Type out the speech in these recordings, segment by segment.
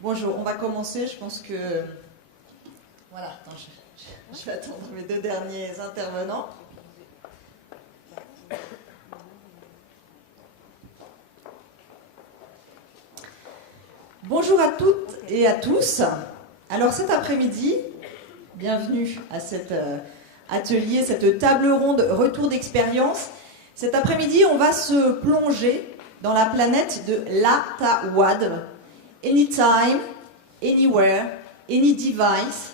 Bonjour, on va commencer. Je pense que... Voilà, attends, je vais attendre mes deux derniers intervenants. Bonjour à toutes et à tous. Alors cet après-midi, bienvenue à cet atelier, cette table ronde retour d'expérience. Cet après-midi, on va se plonger dans la planète de l'ATAWAD. Anytime, anywhere, any device.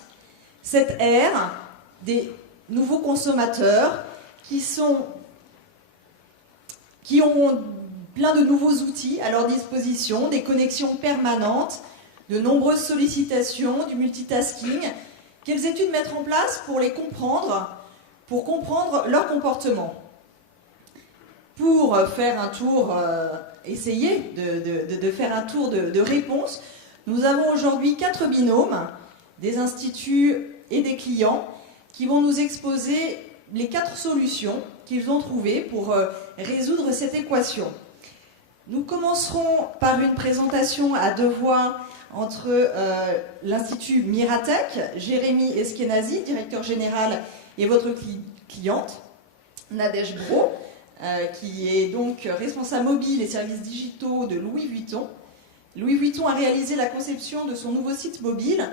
Cette ère des nouveaux consommateurs qui ont plein de nouveaux outils à leur disposition, des connexions permanentes, de nombreuses sollicitations, du multitasking. Quelles études mettre en place pour les comprendre, pour comprendre leur comportement? Pour faire un tour, essayer de faire un tour de réponse, nous avons aujourd'hui 4 binômes, des instituts et des clients, qui vont nous exposer les 4 solutions qu'ils ont trouvées pour résoudre cette équation. Nous commencerons par une présentation à 2 voix entre l'Institut Miratech, Jérémy Eskenazi, directeur général, et votre cliente, Nadège Bro, qui est donc responsable mobile et services digitaux de Louis Vuitton. Louis Vuitton a réalisé la conception de son nouveau site mobile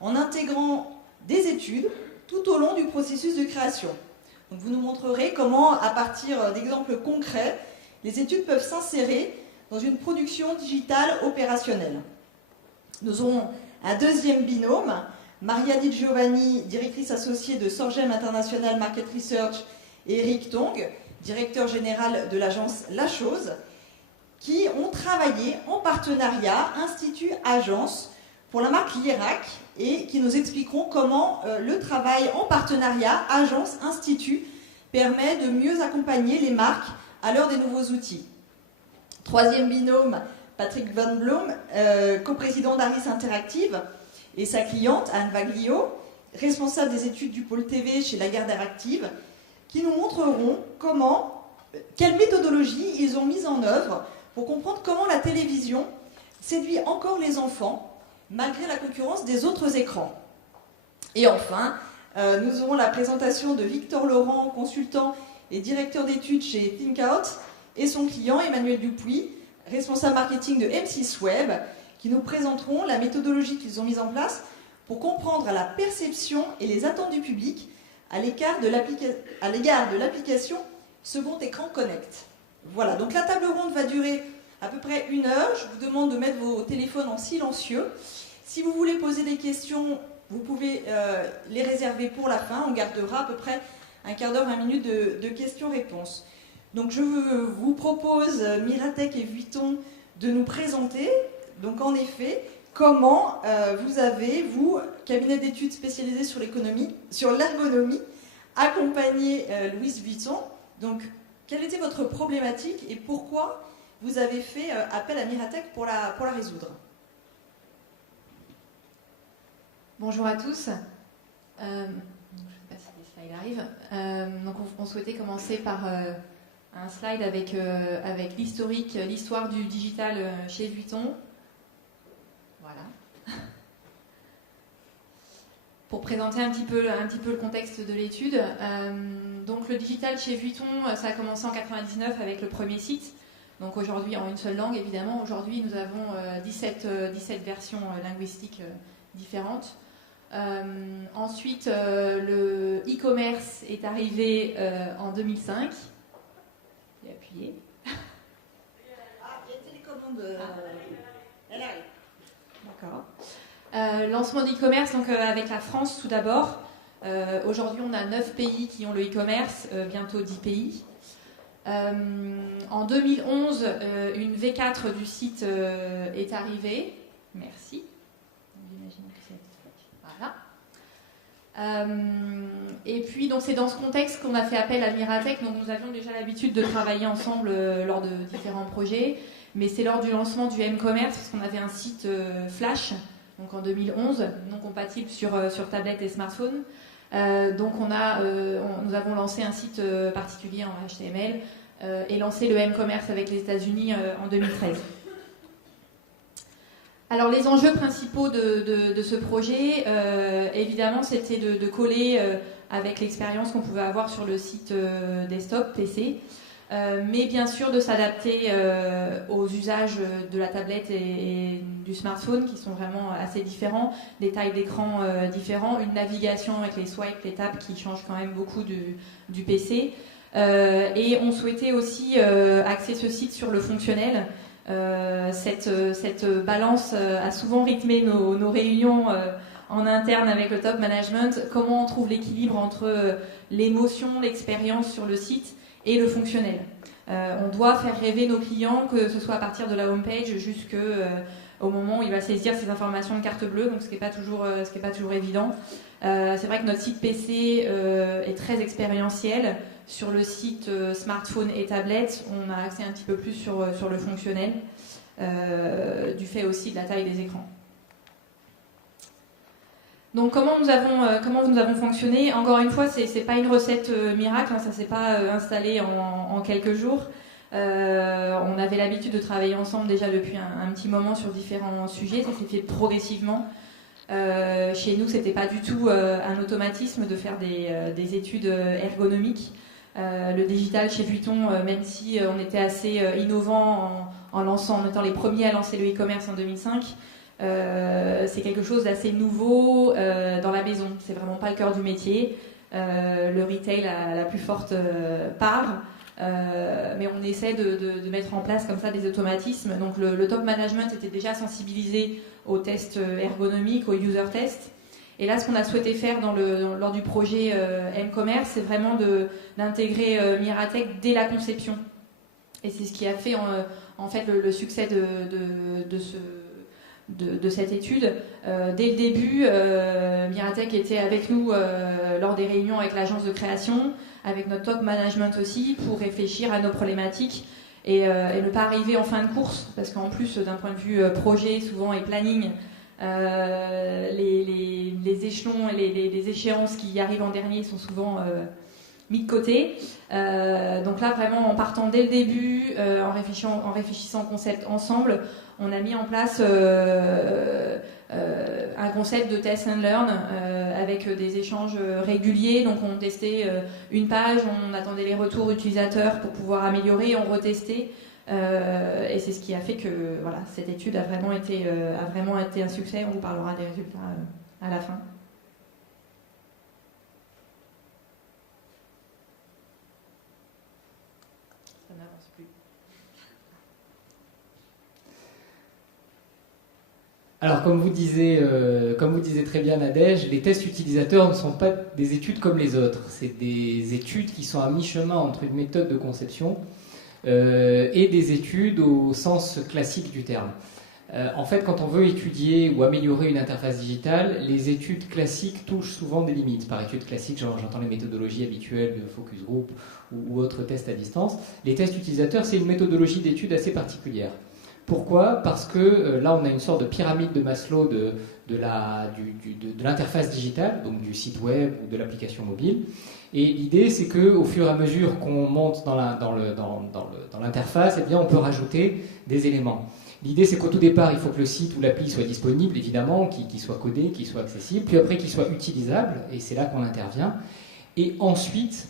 en intégrant des études tout au long du processus de création. Donc vous nous montrerez comment, à partir d'exemples concrets, les études peuvent s'insérer dans une production digitale opérationnelle. Nous aurons un deuxième binôme, Maria Di Giovanni, directrice associée de Sorgem International Market Research, et Eric Tong, directeur général de l'agence La Chose, qui ont travaillé en partenariat Institut-Agence pour la marque Lierac et qui nous expliqueront comment le travail en partenariat Agence-Institut permet de mieux accompagner les marques à l'heure des nouveaux outils. Troisième binôme, Patrick Van Bloem, coprésident d'Aris Interactive, et sa cliente Anne Vaglio, responsable des études du pôle TV chez Lagardère Active, qui nous montreront quelle méthodologie ils ont mise en œuvre pour comprendre comment la télévision séduit encore les enfants malgré la concurrence des autres écrans. Et enfin, nous aurons la présentation de Victor Laurent, consultant et directeur d'études chez ThinkOut, et son client Emmanuel Dupuis, responsable marketing de M6 Web, qui nous présenteront la méthodologie qu'ils ont mise en place pour comprendre la perception et les attentes du public à l'égard de l'application Second Écran Connect. Voilà, donc la table ronde va durer à peu près 1 heure. Je vous demande de mettre vos téléphones en silencieux. Si vous voulez poser des questions, vous pouvez les réserver pour la fin. On gardera à peu près un quart d'heure, 20 minutes de questions-réponses. Donc je vous propose, Miratech et Vuitton, de nous présenter. Donc en effet, comment vous avez, vous, cabinet d'études spécialisé sur l'ergonomie, accompagné Louis Vuitton. Donc, quelle était votre problématique et pourquoi vous avez fait appel à Miratech pour la résoudre? Bonjour à tous. Je ne sais pas si les slides arrivent. Donc on souhaitait commencer par un slide avec l'historique, l'histoire du digital chez Vuitton. Voilà. Pour présenter un petit peu le contexte de l'étude. Donc le digital chez Vuitton, ça a commencé en 1999 avec le premier site. Donc aujourd'hui en une seule langue, évidemment. Aujourd'hui, nous avons 17 versions linguistiques différentes. Ensuite, le e-commerce est arrivé en 2005. J'ai appuyé. Ah, il y a une télécommande. Elle arrive. D'accord. Lancement d'e-commerce donc avec la France tout d'abord. Aujourd'hui, on a 9 pays qui ont le e-commerce, bientôt 10 pays. En 2011, une V4 du site est arrivée. Merci. J'imagine que c'est... Voilà. Et puis, donc, c'est dans ce contexte qu'on a fait appel à Miratech. Donc, nous avions déjà l'habitude de travailler ensemble lors de différents projets. Mais c'est lors du lancement du M-Commerce, parce qu'on avait un site Flash, donc en 2011, non compatible sur tablette et smartphone. Donc nous avons lancé un site particulier en HTML et lancé le M-Commerce avec les États-Unis en 2013. Alors les enjeux principaux de ce projet, évidemment, c'était de coller avec l'expérience qu'on pouvait avoir sur le site desktop PC, mais bien sûr de s'adapter aux usages de la tablette et du smartphone qui sont vraiment assez différents, des tailles d'écran différents, une navigation avec les swipes, les taps qui changent quand même beaucoup du PC. Et on souhaitait aussi axer ce site sur le fonctionnel. Cette balance a souvent rythmé nos réunions en interne avec le top management. Comment on trouve l'équilibre entre l'émotion, l'expérience sur le site et le fonctionnel. On doit faire rêver nos clients, que ce soit à partir de la homepage jusqu'au moment où il va saisir ses informations de carte bleue, donc ce qui n'est pas toujours évident. C'est vrai que notre site PC est très expérientiel. Sur le site smartphone et tablette, on a accès un petit peu plus sur le fonctionnel, du fait aussi de la taille des écrans. Donc comment nous avons fonctionné? Encore une fois, c'est pas une recette miracle, hein, ça s'est pas installé en quelques jours. On avait l'habitude de travailler ensemble déjà depuis un petit moment sur différents sujets, ça s'est fait progressivement. Chez nous, c'était pas du tout un automatisme de faire des études ergonomiques. Le digital chez Vuitton, même si on était assez innovant en étant les premiers à lancer le e-commerce en 2005, c'est quelque chose d'assez nouveau dans la maison. C'est vraiment pas le cœur du métier. Le retail a la plus forte part, mais on essaie de mettre en place comme ça des automatismes. Donc le top management était déjà sensibilisé aux tests ergonomiques, aux user tests. Et là, ce qu'on a souhaité faire lors du projet M-Commerce, c'est vraiment d'intégrer Miratech dès la conception. Et c'est ce qui a fait en fait le succès de cette étude. Dès le début, Miratech était avec nous lors des réunions avec l'agence de création, avec notre top management aussi, pour réfléchir à nos problématiques et ne pas arriver en fin de course, parce qu'en plus, d'un point de vue projet, souvent, et planning, les échelons et les échéances qui arrivent en dernier sont souvent mis de côté. Donc là, vraiment, en partant dès le début, en réfléchissant au concept ensemble, on a mis en place un concept de test and learn avec des échanges réguliers. Donc on testait une page, on attendait les retours utilisateurs pour pouvoir améliorer, on retestait. Et c'est ce qui a fait que voilà, cette étude a vraiment été un succès. On vous parlera des résultats à la fin. Ça n'avance plus. Alors, comme vous disiez très bien Nadège, les tests utilisateurs ne sont pas des études comme les autres. C'est des études qui sont à mi-chemin entre une méthode de conception et des études au sens classique du terme. En fait, quand on veut étudier ou améliorer une interface digitale, les études classiques touchent souvent des limites. Par études classiques, j'entends les méthodologies habituelles de focus group ou autres tests à distance. Les tests utilisateurs, c'est une méthodologie d'étude assez particulière. Pourquoi? Parce que là, on a une sorte de pyramide de Maslow de l'interface digitale, donc du site web ou de l'application mobile. Et l'idée, c'est qu'au fur et à mesure qu'on monte dans l'interface, eh bien, on peut rajouter des éléments. L'idée, c'est qu'au tout départ, il faut que le site ou l'appli soit disponible, évidemment, qu'il soit codé, qu'il soit accessible, puis après qu'il soit utilisable, et c'est là qu'on intervient. Et ensuite,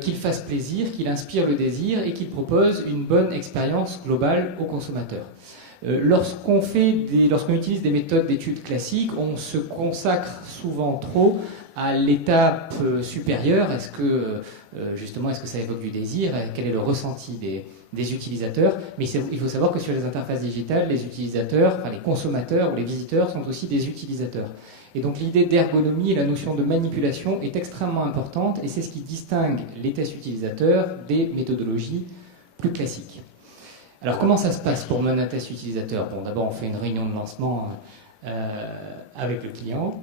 qu'il fasse plaisir, qu'il inspire le désir et qu'il propose une bonne expérience globale au consommateur. Lorsqu'on utilise des méthodes d'études classiques, on se consacre souvent trop à l'étape supérieure. Est-ce que ça évoque du désir? Quel est le ressenti des utilisateurs? Mais il faut savoir que sur les interfaces digitales, les utilisateurs, enfin les consommateurs ou les visiteurs sont aussi des utilisateurs. Et donc l'idée d'ergonomie et la notion de manipulation est extrêmement importante et c'est ce qui distingue les tests utilisateurs des méthodologies plus classiques. Alors comment ça se passe pour mener un test utilisateur? Bon, d'abord on fait une réunion de lancement avec le client.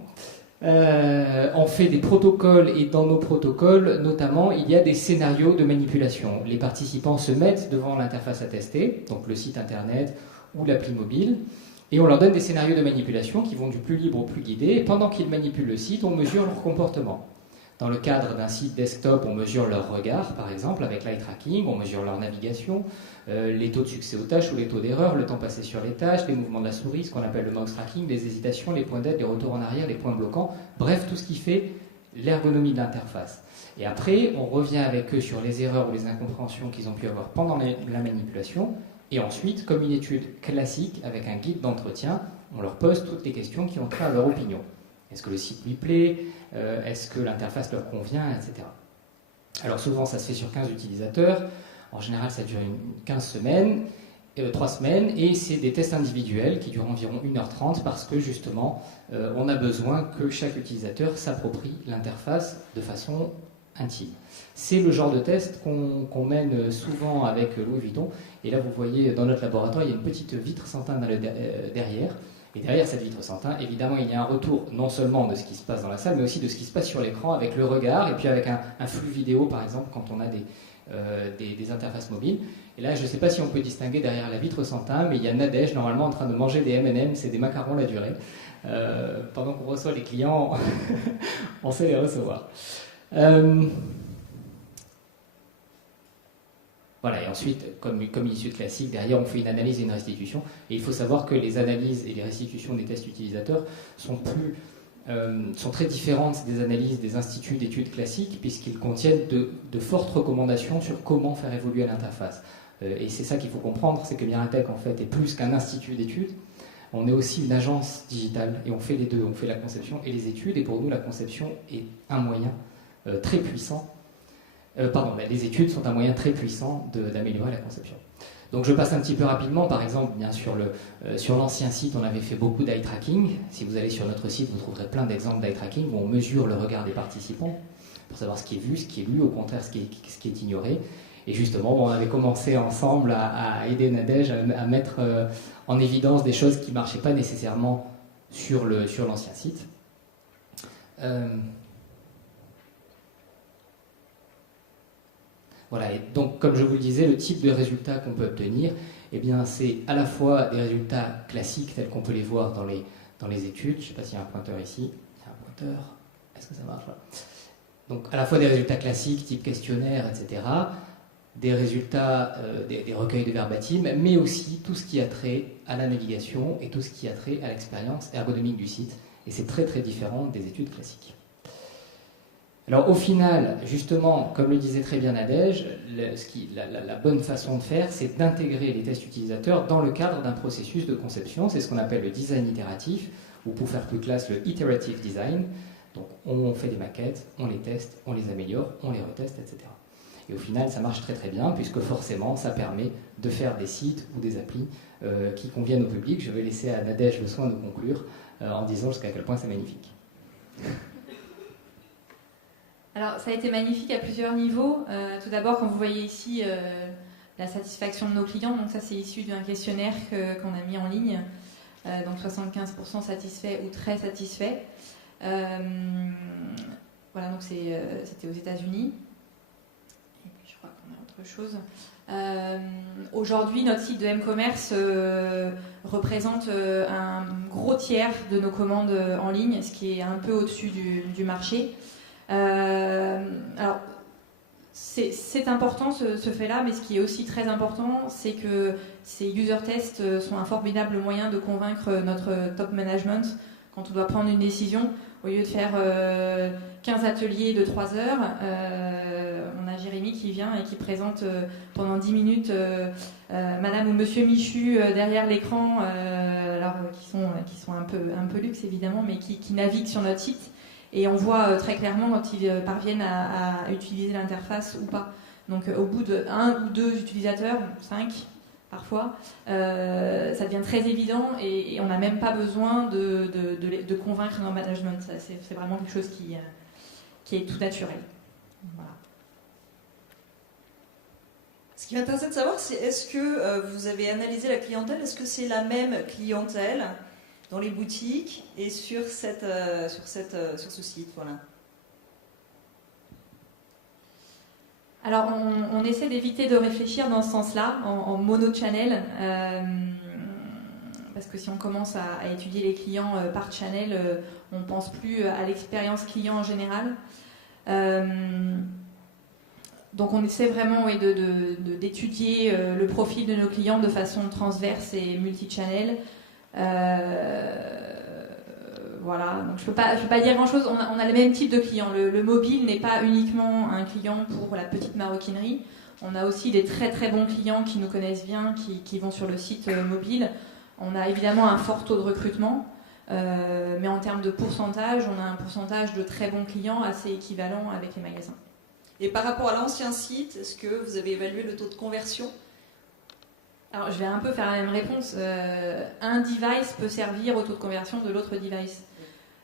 On fait des protocoles et dans nos protocoles, notamment, il y a des scénarios de manipulation. Les participants se mettent devant l'interface à tester, donc le site internet ou l'appli mobile, et on leur donne des scénarios de manipulation qui vont du plus libre au plus guidé. Et pendant qu'ils manipulent le site, on mesure leur comportement. Dans le cadre d'un site desktop, on mesure leur regard, par exemple, avec l'eye tracking, on mesure leur navigation, les taux de succès aux tâches ou les taux d'erreur, le temps passé sur les tâches, les mouvements de la souris, ce qu'on appelle le mouse tracking, les hésitations, les points d'aide, les retours en arrière, les points bloquants, bref, tout ce qui fait l'ergonomie de l'interface. Et après, on revient avec eux sur les erreurs ou les incompréhensions qu'ils ont pu avoir pendant la manipulation, et ensuite, comme une étude classique, avec un guide d'entretien, on leur pose toutes les questions qui ont trait à leur opinion. Est-ce que le site lui plaît? Est-ce que l'interface leur convient, etc. Alors souvent, ça se fait sur 15 utilisateurs. En général, ça dure 15 semaines, 3 semaines, et c'est des tests individuels qui durent environ 1h30 parce que justement, on a besoin que chaque utilisateur s'approprie l'interface de façon intime. C'est le genre de test qu'on mène souvent avec Louis Vuitton. Et là, vous voyez, dans notre laboratoire, il y a une petite vitre sans teint derrière. Et derrière cette vitre sans teint, évidemment, il y a un retour non seulement de ce qui se passe dans la salle, mais aussi de ce qui se passe sur l'écran avec le regard, et puis avec un flux vidéo, par exemple, quand on a des interfaces mobiles. Et là, je ne sais pas si on peut distinguer derrière la vitre sans teint, mais il y a Nadège, normalement, en train de manger des M&M, c'est des macarons la durée. Pendant qu'on reçoit les clients, on sait les recevoir. Voilà, et ensuite, comme une issue classique, derrière on fait une analyse et une restitution. Et il faut savoir que les analyses et les restitutions des tests utilisateurs sont très différentes des analyses des instituts d'études classiques, puisqu'ils contiennent de fortes recommandations sur comment faire évoluer l'interface. Et c'est ça qu'il faut comprendre, c'est que Miratech en fait est plus qu'un institut d'études. On est aussi une agence digitale, et on fait les deux, on fait la conception et les études, et pour nous la conception est un moyen très puissant. Les études sont un moyen très puissant d'améliorer la conception. Donc je passe un petit peu rapidement, par exemple, bien sûr, sur l'ancien site, on avait fait beaucoup d'eye tracking. Si vous allez sur notre site, vous trouverez plein d'exemples d'eye tracking où on mesure le regard des participants pour savoir ce qui est vu, ce qui est lu, au contraire ce qui est ignoré. Et justement, on avait commencé ensemble à aider Nadège à mettre en évidence des choses qui ne marchaient pas nécessairement sur l'ancien site. Voilà, et donc comme je vous le disais, le type de résultats qu'on peut obtenir, eh bien, c'est à la fois des résultats classiques tels qu'on peut les voir dans les études. Je ne sais pas s'il y a un pointeur ici. Il y a un pointeur. Est-ce que ça marche là? Donc à la fois des résultats classiques, type questionnaire, etc. Des résultats, des recueils de verbatim, mais aussi tout ce qui a trait à la navigation et tout ce qui a trait à l'expérience ergonomique du site. Et c'est très très différent des études classiques. Alors au final, justement, comme le disait très bien Nadège, la bonne façon de faire, c'est d'intégrer les tests utilisateurs dans le cadre d'un processus de conception. C'est ce qu'on appelle le design itératif, ou pour faire plus classe, le iterative design. Donc on fait des maquettes, on les teste, on les améliore, on les reteste, etc. Et au final, ça marche très très bien, puisque forcément, ça permet de faire des sites ou des applis qui conviennent au public. Je vais laisser à Nadège le soin de conclure en disant jusqu'à quel point c'est magnifique. Alors, ça a été magnifique à plusieurs niveaux. Tout d'abord, quand vous voyez ici la satisfaction de nos clients, donc ça c'est issu d'un questionnaire qu'on a mis en ligne, donc 75% satisfaits ou très satisfaits. Voilà, donc c'était aux États-Unis. Et puis je crois qu'on a autre chose. Aujourd'hui, notre site de M-Commerce représente un gros tiers de nos commandes en ligne, ce qui est un peu au-dessus du marché. Alors, c'est important ce fait-là, mais ce qui est aussi très important, c'est que ces user tests sont un formidable moyen de convaincre notre top management quand on doit prendre une décision. Au lieu de faire 15 ateliers de 3 heures, on a Jérémy qui vient et qui présente pendant 10 minutes Madame ou Monsieur Michu derrière l'écran, alors qui sont un peu luxe évidemment, mais qui naviguent sur notre site. Et on voit très clairement quand ils parviennent à utiliser l'interface ou pas. Donc au bout de 1 ou 2 utilisateurs, 5 parfois, ça devient très évident et on n'a même pas besoin de convaincre nos management. C'est vraiment quelque chose qui est tout naturel. Voilà. Ce qui m'intéresse de savoir, c'est est-ce que vous avez analysé la clientèle? Est-ce que c'est la même clientèle dans les boutiques et sur ce site, voilà. Alors, on essaie d'éviter de réfléchir dans ce sens-là, en mono-channel, parce que si on commence à étudier les clients par channel, on ne pense plus à l'expérience client en général. Donc on essaie vraiment d'étudier le profil de nos clients de façon transverse et multi-channel. Voilà, donc je peux pas dire grand-chose. On a le même type de client. Le mobile n'est pas uniquement un client pour la petite maroquinerie. On a aussi des très très bons clients qui nous connaissent bien, qui vont sur le site mobile. On a évidemment un fort taux de recrutement, mais en termes de pourcentage, on a un pourcentage de très bons clients assez équivalent avec les magasins. Et par rapport à l'ancien site, est-ce que vous avez évalué le taux de conversion ? Alors je vais un peu faire la même réponse. Un device peut servir au taux de conversion de l'autre device.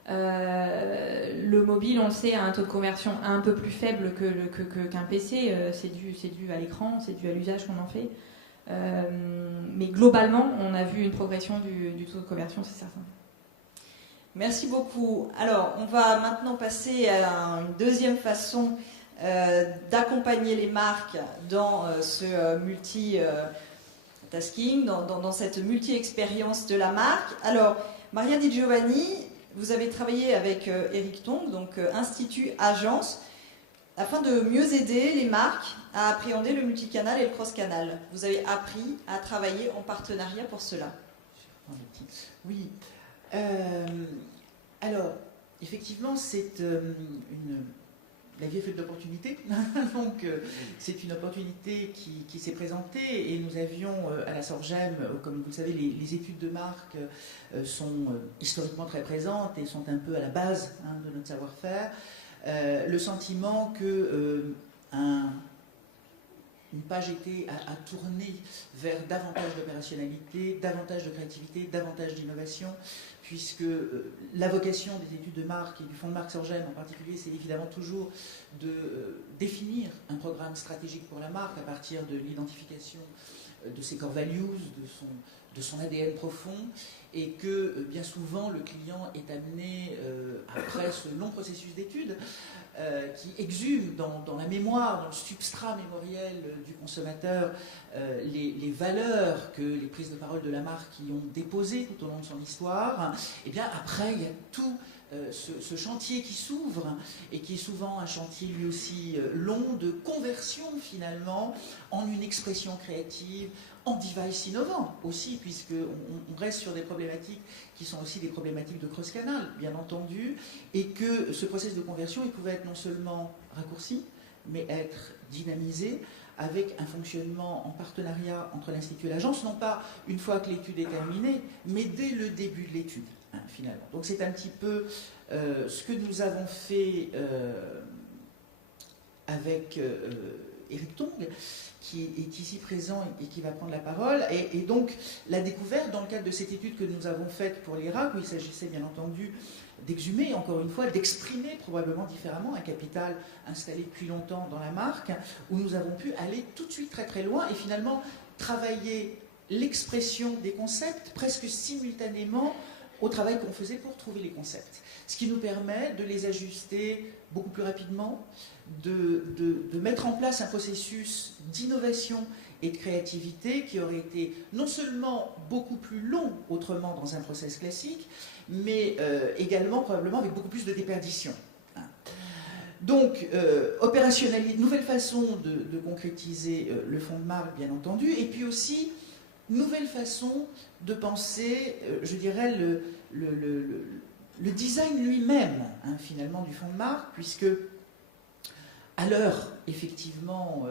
Le mobile, on le sait, a un taux de conversion un peu plus faible qu'un PC. C'est dû à l'écran, c'est dû à l'usage qu'on en fait. Mais globalement, on a vu une progression du taux de conversion, c'est certain. Merci beaucoup. Alors, on va maintenant passer à une deuxième façon d'accompagner les marques dans ce multi-tasking, dans cette multi-expérience de la marque. Alors, Maria Di Giovanni, vous avez travaillé avec Eric Tong, donc Institut Agence, afin de mieux aider les marques à appréhender le multicanal et le cross-canal. Vous avez appris à travailler en partenariat pour cela. Oui. Alors, effectivement, c'est la vie est faite d'opportunités. Donc, c'est une opportunité qui s'est présentée et nous avions à la Sorgem, comme vous le savez, les études de marque sont historiquement très présentes et sont un peu à la base de notre savoir-faire. Le sentiment que une page était à tourner vers davantage d'opérationnalité, davantage de créativité, davantage d'innovation, puisque la vocation des études de marque et du fonds de marque Sorgem en particulier, c'est évidemment toujours de définir un programme stratégique pour la marque à partir de l'identification de ses core values, de son ADN profond, et que bien souvent le client est amené, après ce long processus d'études, qui exhume dans la mémoire, dans le substrat mémoriel du consommateur, les valeurs que les prises de parole de la marque y ont déposées tout au long de son histoire, et bien après il y a tout ce chantier qui s'ouvre et qui est souvent un chantier lui aussi long de conversion finalement en une expression créative, en device innovant aussi, puisqu'on reste sur des problématiques qui sont aussi des problématiques de cross-canal, bien entendu, et que ce processus de conversion, il pouvait être non seulement raccourci, mais être dynamisé avec un fonctionnement en partenariat entre l'Institut et l'agence, non pas une fois que l'étude est terminée, mais dès le début de l'étude, finalement. Donc c'est un petit peu ce que nous avons fait avec Eric Tong, qui est ici présent et qui va prendre la parole. Et donc, la découverte, dans le cadre de cette étude que nous avons faite pour l'IRAC, où il s'agissait bien entendu d'exhumer, encore une fois, d'exprimer probablement différemment un capital installé depuis longtemps dans la marque, où nous avons pu aller tout de suite très très loin et finalement travailler l'expression des concepts presque simultanément au travail qu'on faisait pour trouver les concepts. Ce qui nous permet de les ajuster beaucoup plus rapidement, de mettre en place un processus d'innovation et de créativité qui aurait été non seulement beaucoup plus long autrement dans un process classique, mais également probablement avec beaucoup plus de déperdition. Donc, opérationnalité, nouvelle façon de concrétiser le fonds de marque, bien entendu, et puis aussi nouvelle façon de penser, je dirais, le design lui-même, finalement, du fonds de marque, puisque à l'heure, effectivement,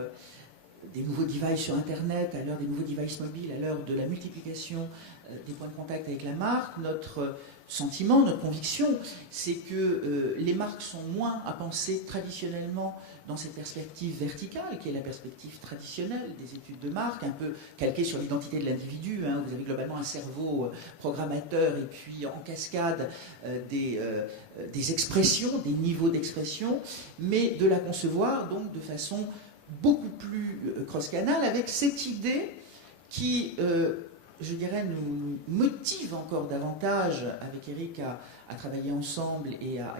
des nouveaux devices sur Internet, à l'heure des nouveaux devices mobiles, à l'heure de la multiplication des points de contact avec la marque, notre sentiment, notre conviction, c'est que les marques sont moins à penser traditionnellement dans cette perspective verticale, qui est la perspective traditionnelle des études de marque, un peu calquée sur l'identité de l'individu. Vous avez globalement un cerveau programmateur et puis en cascade des expressions, des niveaux d'expression, mais de la concevoir donc de façon beaucoup plus cross-canal, avec cette idée qui, je dirais, nous motive encore davantage avec Eric à travailler ensemble et à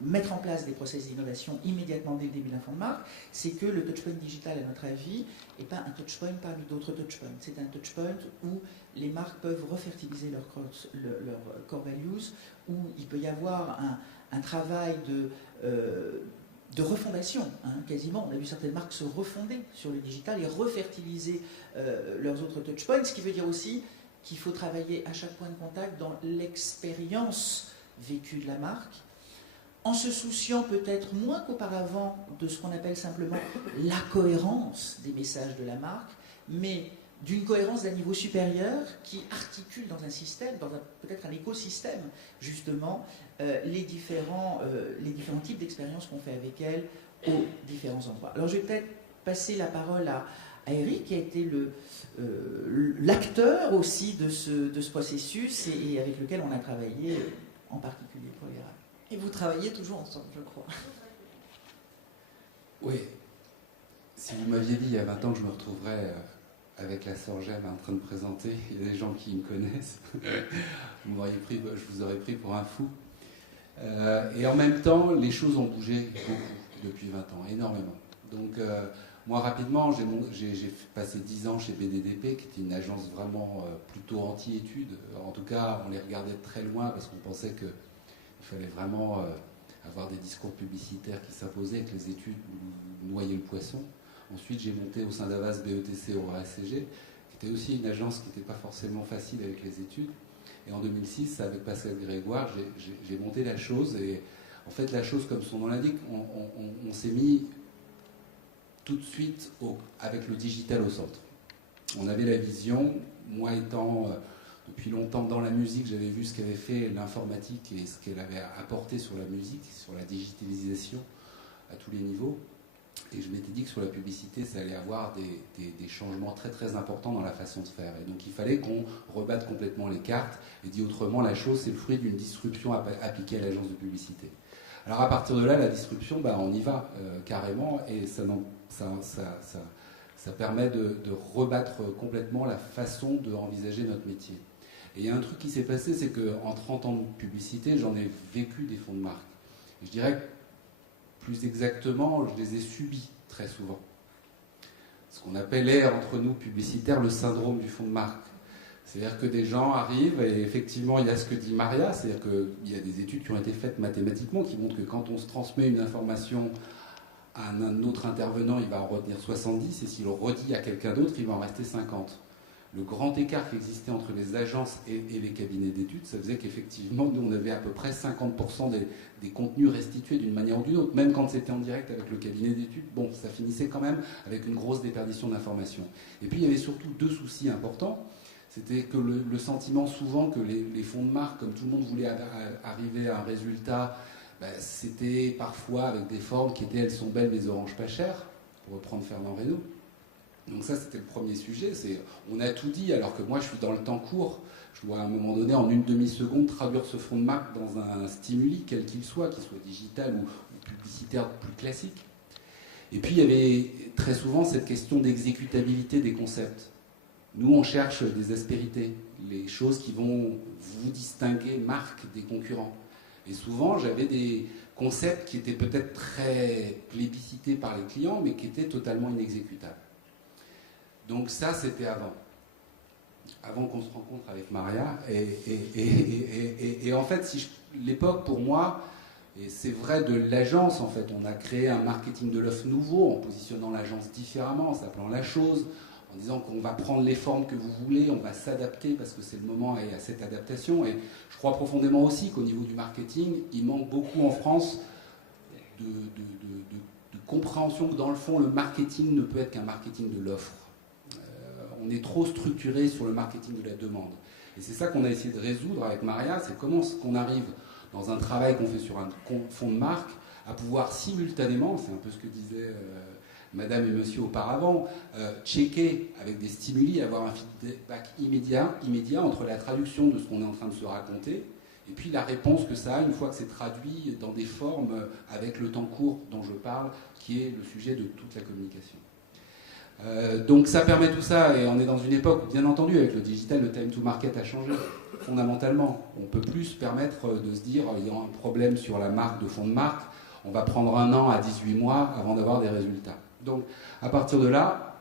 mettre en place des process d'innovation immédiatement dès le début d'un fonds de marque, c'est que le touchpoint digital, à notre avis, n'est pas un touchpoint parmi d'autres touchpoints. C'est un touchpoint où les marques peuvent refertiliser leurs core values, où il peut y avoir un travail refondation, hein, quasiment. On a vu certaines marques se refonder sur le digital et refertiliser leurs autres touchpoints, ce qui veut dire aussi qu'il faut travailler à chaque point de contact dans l'expérience vécue de la marque, en se souciant peut-être moins qu'auparavant de ce qu'on appelle simplement la cohérence des messages de la marque, mais d'une cohérence d'un niveau supérieur qui articule dans un système, dans peut-être un écosystème, justement, les différents types d'expériences qu'on fait avec elle aux différents endroits. Alors je vais peut-être passer la parole à Eric, qui a été l'acteur aussi de ce processus et avec lequel on a travaillé en particulier pour les RAC. Et vous travaillez toujours ensemble, je crois. Oui. Si vous m'aviez dit il y a 20 ans que je me retrouverais avec la sœur Gemme en train de présenter, il y a des gens qui me connaissent, je vous aurais pris pour un fou. Et en même temps, les choses ont bougé beaucoup depuis 20 ans, énormément. Donc, moi, rapidement, j'ai passé 10 ans chez BDDP, qui était une agence vraiment plutôt anti-études. En tout cas, on les regardait de très loin parce qu'on pensait qu'il fallait vraiment avoir des discours publicitaires qui s'imposaient, que les études noyaient le poisson. Ensuite, j'ai monté au sein d'Avas BETC au RSCG, qui était aussi une agence qui n'était pas forcément facile avec les études. Et en 2006, avec Pascal Grégoire, j'ai monté la chose. Et en fait, la chose, comme son nom l'indique, on s'est mis tout de suite avec le digital au centre. On avait la vision, moi étant depuis longtemps dans la musique, j'avais vu ce qu'avait fait l'informatique et ce qu'elle avait apporté sur la musique, sur la digitalisation à tous les niveaux. Et je m'étais dit que sur la publicité, ça allait avoir des changements très très importants dans la façon de faire. Et donc il fallait qu'on rebatte complètement les cartes. Et dit autrement, la chose, c'est le fruit d'une disruption appliquée à l'agence de publicité. Alors à partir de là, la disruption, on y va carrément. Et ça permet de rebattre complètement la façon d'envisager notre métier. Et il y a un truc qui s'est passé, c'est qu'en 30 ans de publicité, j'en ai vécu des fonds de marque. Et je dirais que plus exactement, je les ai subis très souvent. Ce qu'on appelait entre nous publicitaires le syndrome du fonds de marque. C'est-à-dire que des gens arrivent et effectivement il y a ce que dit Maria, c'est-à-dire qu'il y a des études qui ont été faites mathématiquement qui montrent que quand on se transmet une information à un autre intervenant, il va en retenir 70 et s'il le redit à quelqu'un d'autre, il va en rester 50. Le grand écart qui existait entre les agences et les cabinets d'études, ça faisait qu'effectivement, nous, on avait à peu près 50% des contenus restitués d'une manière ou d'une autre. Même quand c'était en direct avec le cabinet d'études, ça finissait quand même avec une grosse déperdition d'informations. Et puis, il y avait surtout deux soucis importants. C'était que le sentiment souvent que les fonds de marque, comme tout le monde voulait arriver à un résultat, c'était parfois avec des formes qui étaient « elles sont belles, les oranges pas chères », pour reprendre Fernand Reynaud. Donc ça, c'était le premier sujet. On a tout dit, alors que moi, je suis dans le temps court. Je dois, à un moment donné, en une demi-seconde, traduire ce fonds de marque dans un stimuli, quel qu'il soit digital ou publicitaire plus classique. Et puis, il y avait très souvent cette question d'exécutabilité des concepts. Nous, on cherche des aspérités, les choses qui vont vous distinguer, marque des concurrents. Et souvent, j'avais des concepts qui étaient peut-être très plébiscités par les clients, mais qui étaient totalement inexécutables. Donc ça, c'était avant qu'on se rencontre avec Maria. Et en fait, l'époque, pour moi, et c'est vrai de l'agence, en fait, on a créé un marketing de l'offre nouveau en positionnant l'agence différemment, en s'appelant La Chose, en disant qu'on va prendre les formes que vous voulez, on va s'adapter parce que c'est le moment et à cette adaptation. Et je crois profondément aussi qu'au niveau du marketing, il manque beaucoup en France de compréhension que dans le fond, le marketing ne peut être qu'un marketing de l'offre. On est trop structuré sur le marketing de la demande. Et c'est ça qu'on a essayé de résoudre avec Maria, c'est comment qu'on arrive dans un travail qu'on fait sur un fonds de marque à pouvoir simultanément, c'est un peu ce que disait Madame et Monsieur auparavant, checker avec des stimuli, avoir un feedback immédiat entre la traduction de ce qu'on est en train de se raconter et puis la réponse que ça a une fois que c'est traduit dans des formes avec le temps court dont je parle, qui est le sujet de toute la communication. Donc ça permet tout ça, et on est dans une époque où, bien entendu, avec le digital, le time to market a changé fondamentalement. On ne peut plus se permettre de se dire, il y a un problème sur la marque de fonds de marque, on va prendre 1 an à 18 mois avant d'avoir des résultats. Donc à partir de là,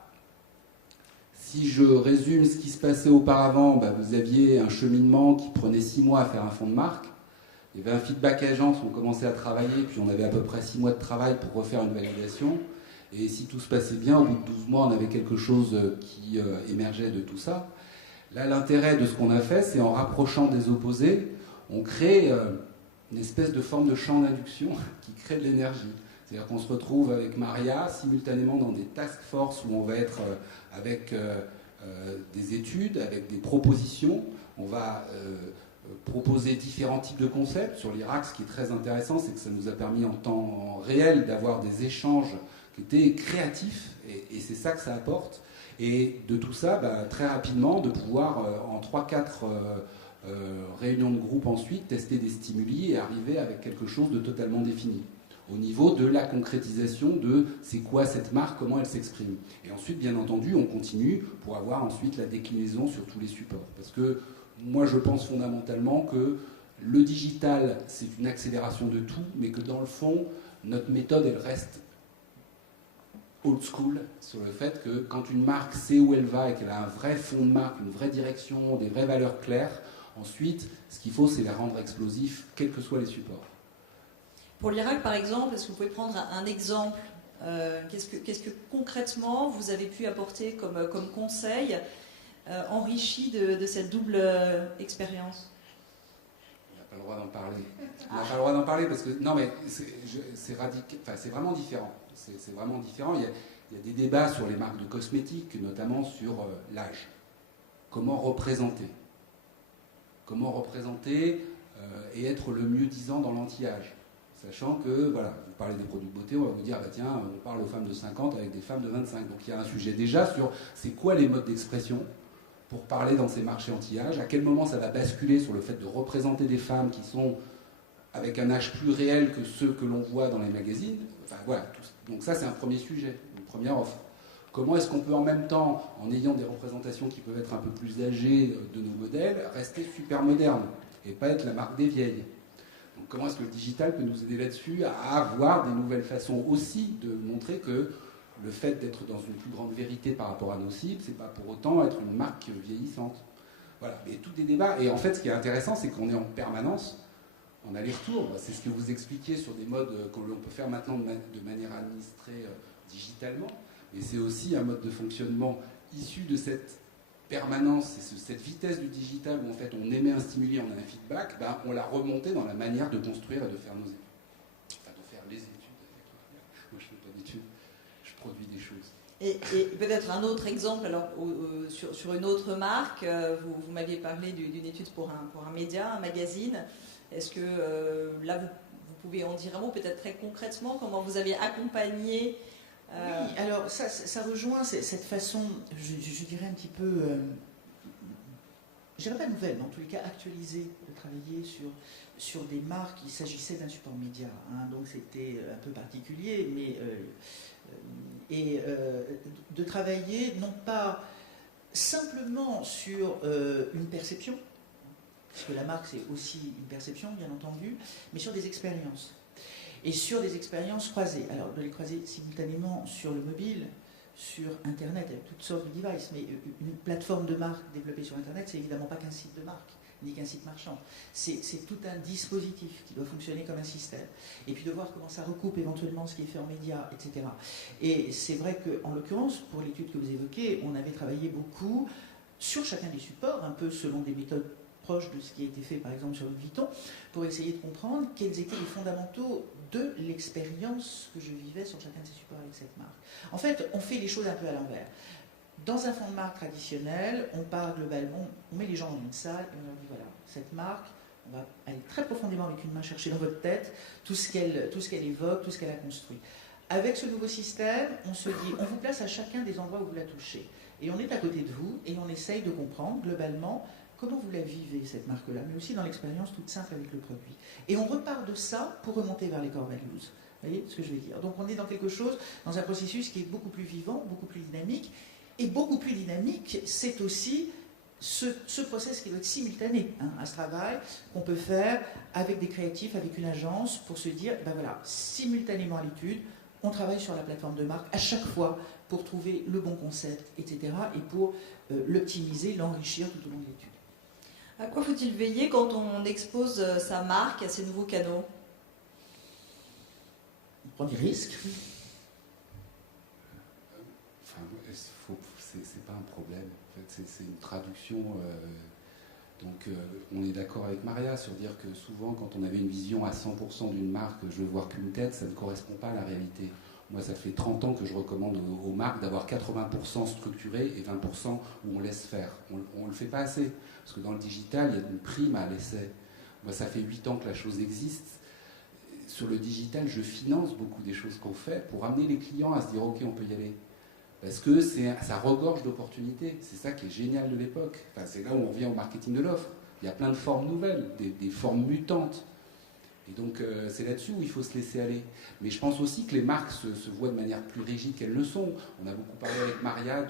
si je résume ce qui se passait auparavant, vous aviez un cheminement qui prenait 6 mois à faire un fonds de marque. Il y avait un feedback agence, on commençait à travailler, puis on avait à peu près 6 mois de travail pour refaire une validation. Et si tout se passait bien, au bout de 12 mois, on avait quelque chose qui émergeait de tout ça. Là, l'intérêt de ce qu'on a fait, c'est en rapprochant des opposés, on crée une espèce de forme de champ d'induction qui crée de l'énergie. C'est-à-dire qu'on se retrouve avec Maria simultanément dans des task force où on va être avec des études, avec des propositions. On va proposer différents types de concepts. Sur l'Irak, ce qui est très intéressant, c'est que ça nous a permis en temps réel d'avoir des échanges qui étaient créatifs, et c'est ça que ça apporte. Et de tout ça, très rapidement, de pouvoir en 3-4 réunions de groupe ensuite, tester des stimuli et arriver avec quelque chose de totalement défini. Au niveau de la concrétisation de c'est quoi cette marque, comment elle s'exprime. Et ensuite, bien entendu, on continue pour avoir ensuite la déclinaison sur tous les supports. Parce que moi, je pense fondamentalement que le digital, c'est une accélération de tout, mais que dans le fond, notre méthode, elle reste old school sur le fait que quand une marque sait où elle va et qu'elle a un vrai fond de marque, une vraie direction, des vraies valeurs claires, ensuite, ce qu'il faut, c'est les rendre explosifs, quels que soient les supports. Pour l'Irak, par exemple, est-ce que vous pouvez prendre un exemple qu'est-ce que concrètement vous avez pu apporter comme conseil enrichi de cette double expérience? On n'a pas le droit d'en parler. On n'a pas le droit d'en parler parce que, non mais c'est radical, enfin, c'est vraiment différent. C'est vraiment différent. Il y a des débats sur les marques de cosmétiques, notamment sur l'âge. Comment représenter et être le mieux disant dans l'anti-âge. Sachant que, voilà, vous parlez des produits de beauté, on va vous dire, tiens, on parle aux femmes de 50 avec des femmes de 25. Donc il y a un sujet déjà sur c'est quoi les modes d'expression pour parler dans ces marchés anti-âge, à quel moment ça va basculer sur le fait de représenter des femmes qui sont avec un âge plus réel que ceux que l'on voit dans les magazines. Enfin voilà, donc ça c'est un premier sujet, une première offre. Comment est-ce qu'on peut en même temps, en ayant des représentations qui peuvent être un peu plus âgées de nos modèles, rester super moderne et pas être la marque des vieilles? Donc comment est-ce que le digital peut nous aider là-dessus à avoir des nouvelles façons aussi de montrer que le fait d'être dans une plus grande vérité par rapport à nos cibles, c'est pas pour autant être une marque vieillissante. Voilà, et tout des débats. Et en fait, ce qui est intéressant, c'est qu'on est en permanence en aller-retour. C'est ce que vous expliquiez sur des modes que l'on peut faire maintenant de manière administrée digitalement. Mais c'est aussi un mode de fonctionnement issu de cette permanence et cette vitesse du digital où en fait on émet un stimuli, on a un feedback, on l'a remonté dans la manière de construire et de faire nos études. Enfin, de faire les études. Moi, je ne fais pas d'études, je produis des choses. Et peut-être un autre exemple, alors, sur une autre marque, vous m'aviez parlé d'une étude pour un média, un magazine. Est-ce que là, vous pouvez en dire un mot, peut-être très concrètement, comment vous avez accompagné Oui, alors ça rejoint cette façon, je dirais un petit peu, je dirais pas nouvelle, mais en tous les cas actualisée, de travailler sur des marques. Il s'agissait d'un support média, hein, donc c'était un peu particulier, mais de travailler non pas simplement sur une perception, parce que la marque c'est aussi une perception bien entendu, mais sur des expériences. Et sur des expériences croisées. Alors, de les croiser simultanément sur le mobile, sur Internet, avec toutes sortes de devices. Mais une plateforme de marque développée sur Internet, c'est évidemment pas qu'un site de marque, ni qu'un site marchand. C'est tout un dispositif qui doit fonctionner comme un système. Et puis de voir comment ça recoupe éventuellement ce qui est fait en médias, etc. Et c'est vrai qu'en l'occurrence, pour l'étude que vous évoquez, on avait travaillé beaucoup sur chacun des supports, un peu selon des méthodes proches de ce qui a été fait par exemple sur Louis Vuitton, pour essayer de comprendre quels étaient les fondamentaux de l'expérience que je vivais sur chacun de ces supports avec cette marque. En fait, on fait les choses un peu à l'envers. Dans un fond de marque traditionnel, on part globalement, on met les gens dans une salle et on leur dit voilà, cette marque, on va aller très profondément avec une main chercher dans votre tête tout ce qu'elle évoque, tout ce qu'elle a construit. Avec ce nouveau système, on se dit, on vous place à chacun des endroits où vous la touchez. Et on est à côté de vous et on essaye de comprendre globalement comment vous la vivez, cette marque-là, mais aussi dans l'expérience toute simple avec le produit. Et on repart de ça pour remonter vers les core values. Vous voyez ce que je veux dire? Donc on est dans quelque chose, dans un processus qui est beaucoup plus vivant, beaucoup plus dynamique. Et beaucoup plus dynamique, c'est aussi ce process qui doit être simultané à ce travail qu'on peut faire avec des créatifs, avec une agence, pour se dire, ben voilà, simultanément à l'étude, on travaille sur la plateforme de marque à chaque fois pour trouver le bon concept, etc. et pour l'optimiser, l'enrichir tout au long de l'étude. À quoi faut-il veiller quand on expose sa marque à ces nouveaux canaux? On prend des risques. Enfin, c'est pas un problème. En fait, c'est une traduction. Donc, on est d'accord avec Maria sur dire que souvent, quand on avait une vision à 100% d'une marque, je veux voir qu'une tête, ça ne correspond pas à la réalité. Moi, ça fait 30 ans que je recommande aux marques d'avoir 80% structuré et 20% où on laisse faire. On ne le fait pas assez. Parce que dans le digital, il y a une prime à l'essai. Moi, ça fait 8 ans que la chose existe. Sur le digital, je finance beaucoup des choses qu'on fait pour amener les clients à se dire « Ok, on peut y aller ». Parce que ça regorge d'opportunités. C'est ça qui est génial de l'époque. Enfin, c'est là où on revient au marketing de l'offre. Il y a plein de formes nouvelles, des formes mutantes. Et donc, c'est là-dessus où il faut se laisser aller. Mais je pense aussi que les marques se voient de manière plus rigide qu'elles le sont. On a beaucoup parlé avec Maria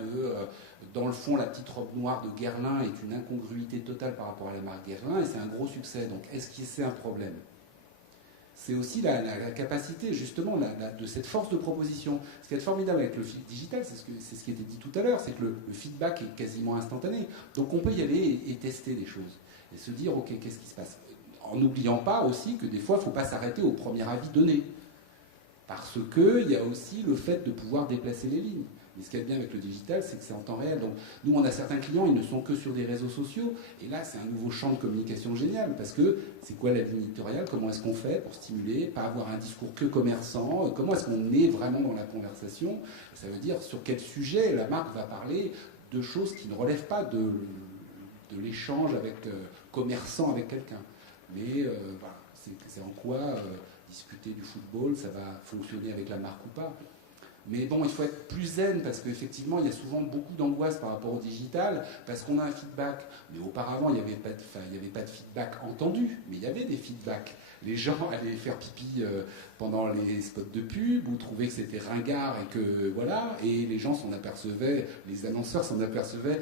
dans le fond, la petite robe noire de Guerlain est une incongruité totale par rapport à la marque Guerlain, et c'est un gros succès. Donc, est-ce que c'est un problème ? C'est aussi la capacité, justement, de cette force de proposition. Ce qui est formidable avec le digital, c'est ce qui était dit tout à l'heure, c'est que le feedback est quasiment instantané. Donc, on peut y aller et tester des choses. Et se dire, OK, qu'est-ce qui se passe ? En n'oubliant pas aussi que des fois, il ne faut pas s'arrêter au premier avis donné. Parce qu'il y a aussi le fait de pouvoir déplacer les lignes. Mais ce qu'il y a de bien avec le digital, c'est que c'est en temps réel. Donc, nous, on a certains clients, ils ne sont que sur des réseaux sociaux. Et là, c'est un nouveau champ de communication génial. Parce que c'est quoi la ligne éditoriale ? Comment est-ce qu'on fait pour stimuler ? Pas avoir un discours que commerçant. Comment est-ce qu'on est vraiment dans la conversation ? Ça veut dire sur quel sujet la marque va parler de choses qui ne relèvent pas de l'échange avec commerçant avec quelqu'un. Mais voilà, c'est en quoi discuter du football, ça va fonctionner avec la marque ou pas. Mais bon, il faut être plus zen parce qu'effectivement, il y a souvent beaucoup d'angoisse par rapport au digital parce qu'on a un feedback. Mais auparavant, il n'y avait pas de feedback entendu, mais il y avait des feedbacks. Les gens allaient faire pipi pendant les spots de pub ou trouvaient que c'était ringard et que voilà, et les gens s'en apercevaient, les annonceurs s'en apercevaient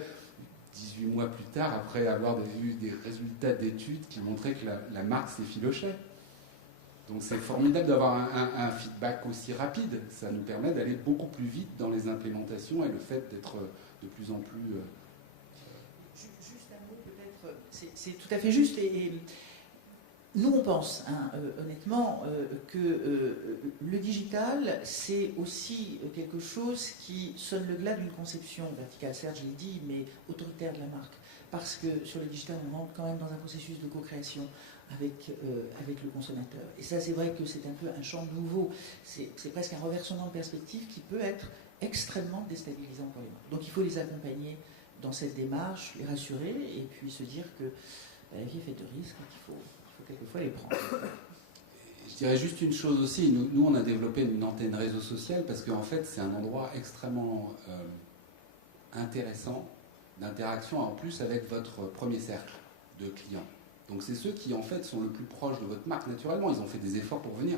18 mois plus tard, après avoir eu des résultats d'études qui montraient que la marque s'effilochait. Donc c'est formidable d'avoir un feedback aussi rapide. Ça nous permet d'aller beaucoup plus vite dans les implémentations et le fait d'être de plus en plus... Juste un mot peut-être, c'est tout à fait juste. Et nous on pense, honnêtement, que le digital, c'est aussi quelque chose qui sonne le glas d'une conception verticale, certes je l'ai dit, mais autoritaire de la marque. Parce que sur le digital, on rentre quand même dans un processus de co-création avec le consommateur. Et ça, c'est vrai que c'est un peu un champ nouveau. C'est presque un renversement de perspective qui peut être extrêmement déstabilisant pour les marques. Donc il faut les accompagner dans cette démarche, les rassurer, et puis se dire que la vie est faite de risques et qu'il faut quelquefois les prendre. Je dirais juste une chose aussi. Nous, on a développé une antenne réseau social parce qu'en fait, c'est un endroit extrêmement intéressant d'interaction en plus avec votre premier cercle de clients. Donc c'est ceux qui en fait sont le plus proches de votre marque naturellement, ils ont fait des efforts pour venir.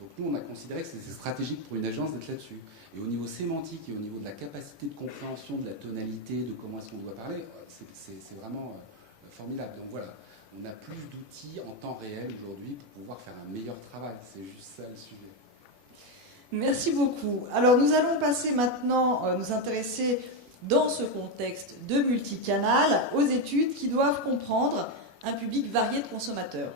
Donc nous on a considéré que c'est stratégique pour une agence d'être là-dessus. Et au niveau sémantique et au niveau de la capacité de compréhension de la tonalité, de comment est-ce qu'on doit parler, c'est vraiment formidable. Donc voilà, on a plus d'outils en temps réel aujourd'hui pour pouvoir faire un meilleur travail, c'est juste ça le sujet. Merci beaucoup. Alors nous allons passer maintenant, nous intéresser dans ce contexte de multicanal aux études qui doivent comprendre un public varié de consommateurs.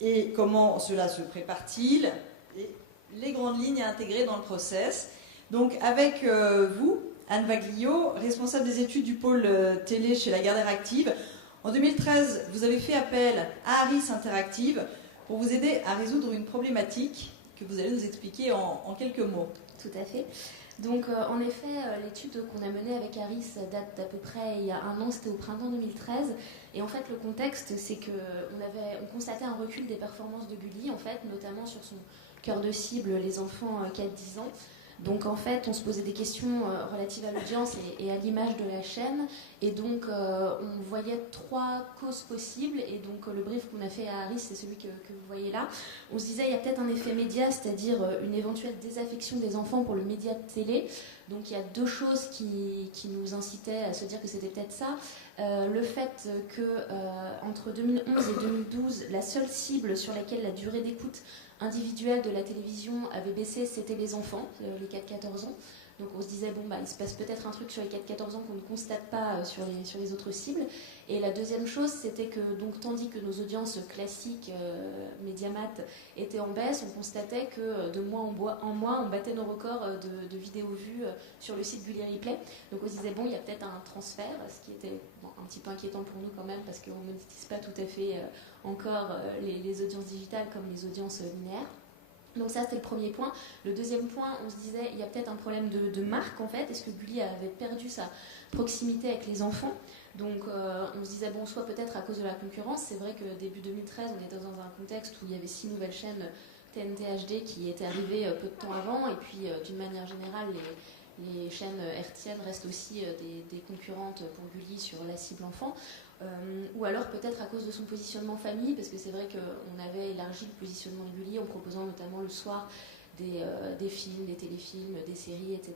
Et comment cela se prépare-t-il ? Et les grandes lignes à intégrer dans le process. Donc avec vous, Anne Vaglio, responsable des études du pôle télé chez Lagardère Active, en 2013, vous avez fait appel à Harris Interactive pour vous aider à résoudre une problématique que vous allez nous expliquer en quelques mots. Tout à fait. Donc, en effet, l'étude qu'on a menée avec Harris date d'à peu près il y a un an, c'était au printemps 2013. Et en fait, le contexte, c'est qu'on constatait un recul des performances de Gulli, en fait, notamment sur son cœur de cible, les enfants 4-10 ans. Donc, en fait, on se posait des questions relatives à l'audience et à l'image de la chaîne. Et donc, on voyait 3 causes possibles. Et donc, le brief qu'on a fait à Harris, c'est celui que vous voyez là. On se disait, il y a peut-être un effet média, c'est-à-dire une éventuelle désaffection des enfants pour le média de télé. Donc, il y a 2 choses qui nous incitaient à se dire que c'était peut-être ça. Le fait que entre 2011 et 2012, la seule cible sur laquelle la durée d'écoute individuelle de la télévision avait baissé, c'était les enfants, les 4-14 ans. Donc on se disait, bon, il se passe peut-être un truc sur les 4-14 ans qu'on ne constate pas sur les autres cibles. Et la deuxième chose, c'était que, donc, tandis que nos audiences classiques, Mediamat, étaient en baisse, on constatait que de mois en mois, on battait nos records de vidéos vues sur le site Gulli Replay. Donc on se disait, bon, il y a peut-être un transfert, ce qui était un petit peu inquiétant pour nous quand même, parce qu'on ne monétise pas tout à fait encore les audiences digitales comme les audiences linéaires. Donc ça, c'était le premier point. Le deuxième point, on se disait, il y a peut-être un problème de marque en fait. Est-ce que Gulli avait perdu sa proximité avec les enfants? Donc on se disait, bon, soit peut-être à cause de la concurrence. C'est vrai que début 2013, on était dans un contexte où il y avait 6 nouvelles chaînes TNT HD qui étaient arrivées peu de temps avant. Et puis d'une manière générale, les chaînes hertziennes restent aussi des concurrentes pour Gulli sur la cible enfant. Ou alors peut-être à cause de son positionnement famille, parce que c'est vrai qu'on avait élargi le positionnement de Gulli en proposant notamment le soir des films, des téléfilms, des séries, etc.,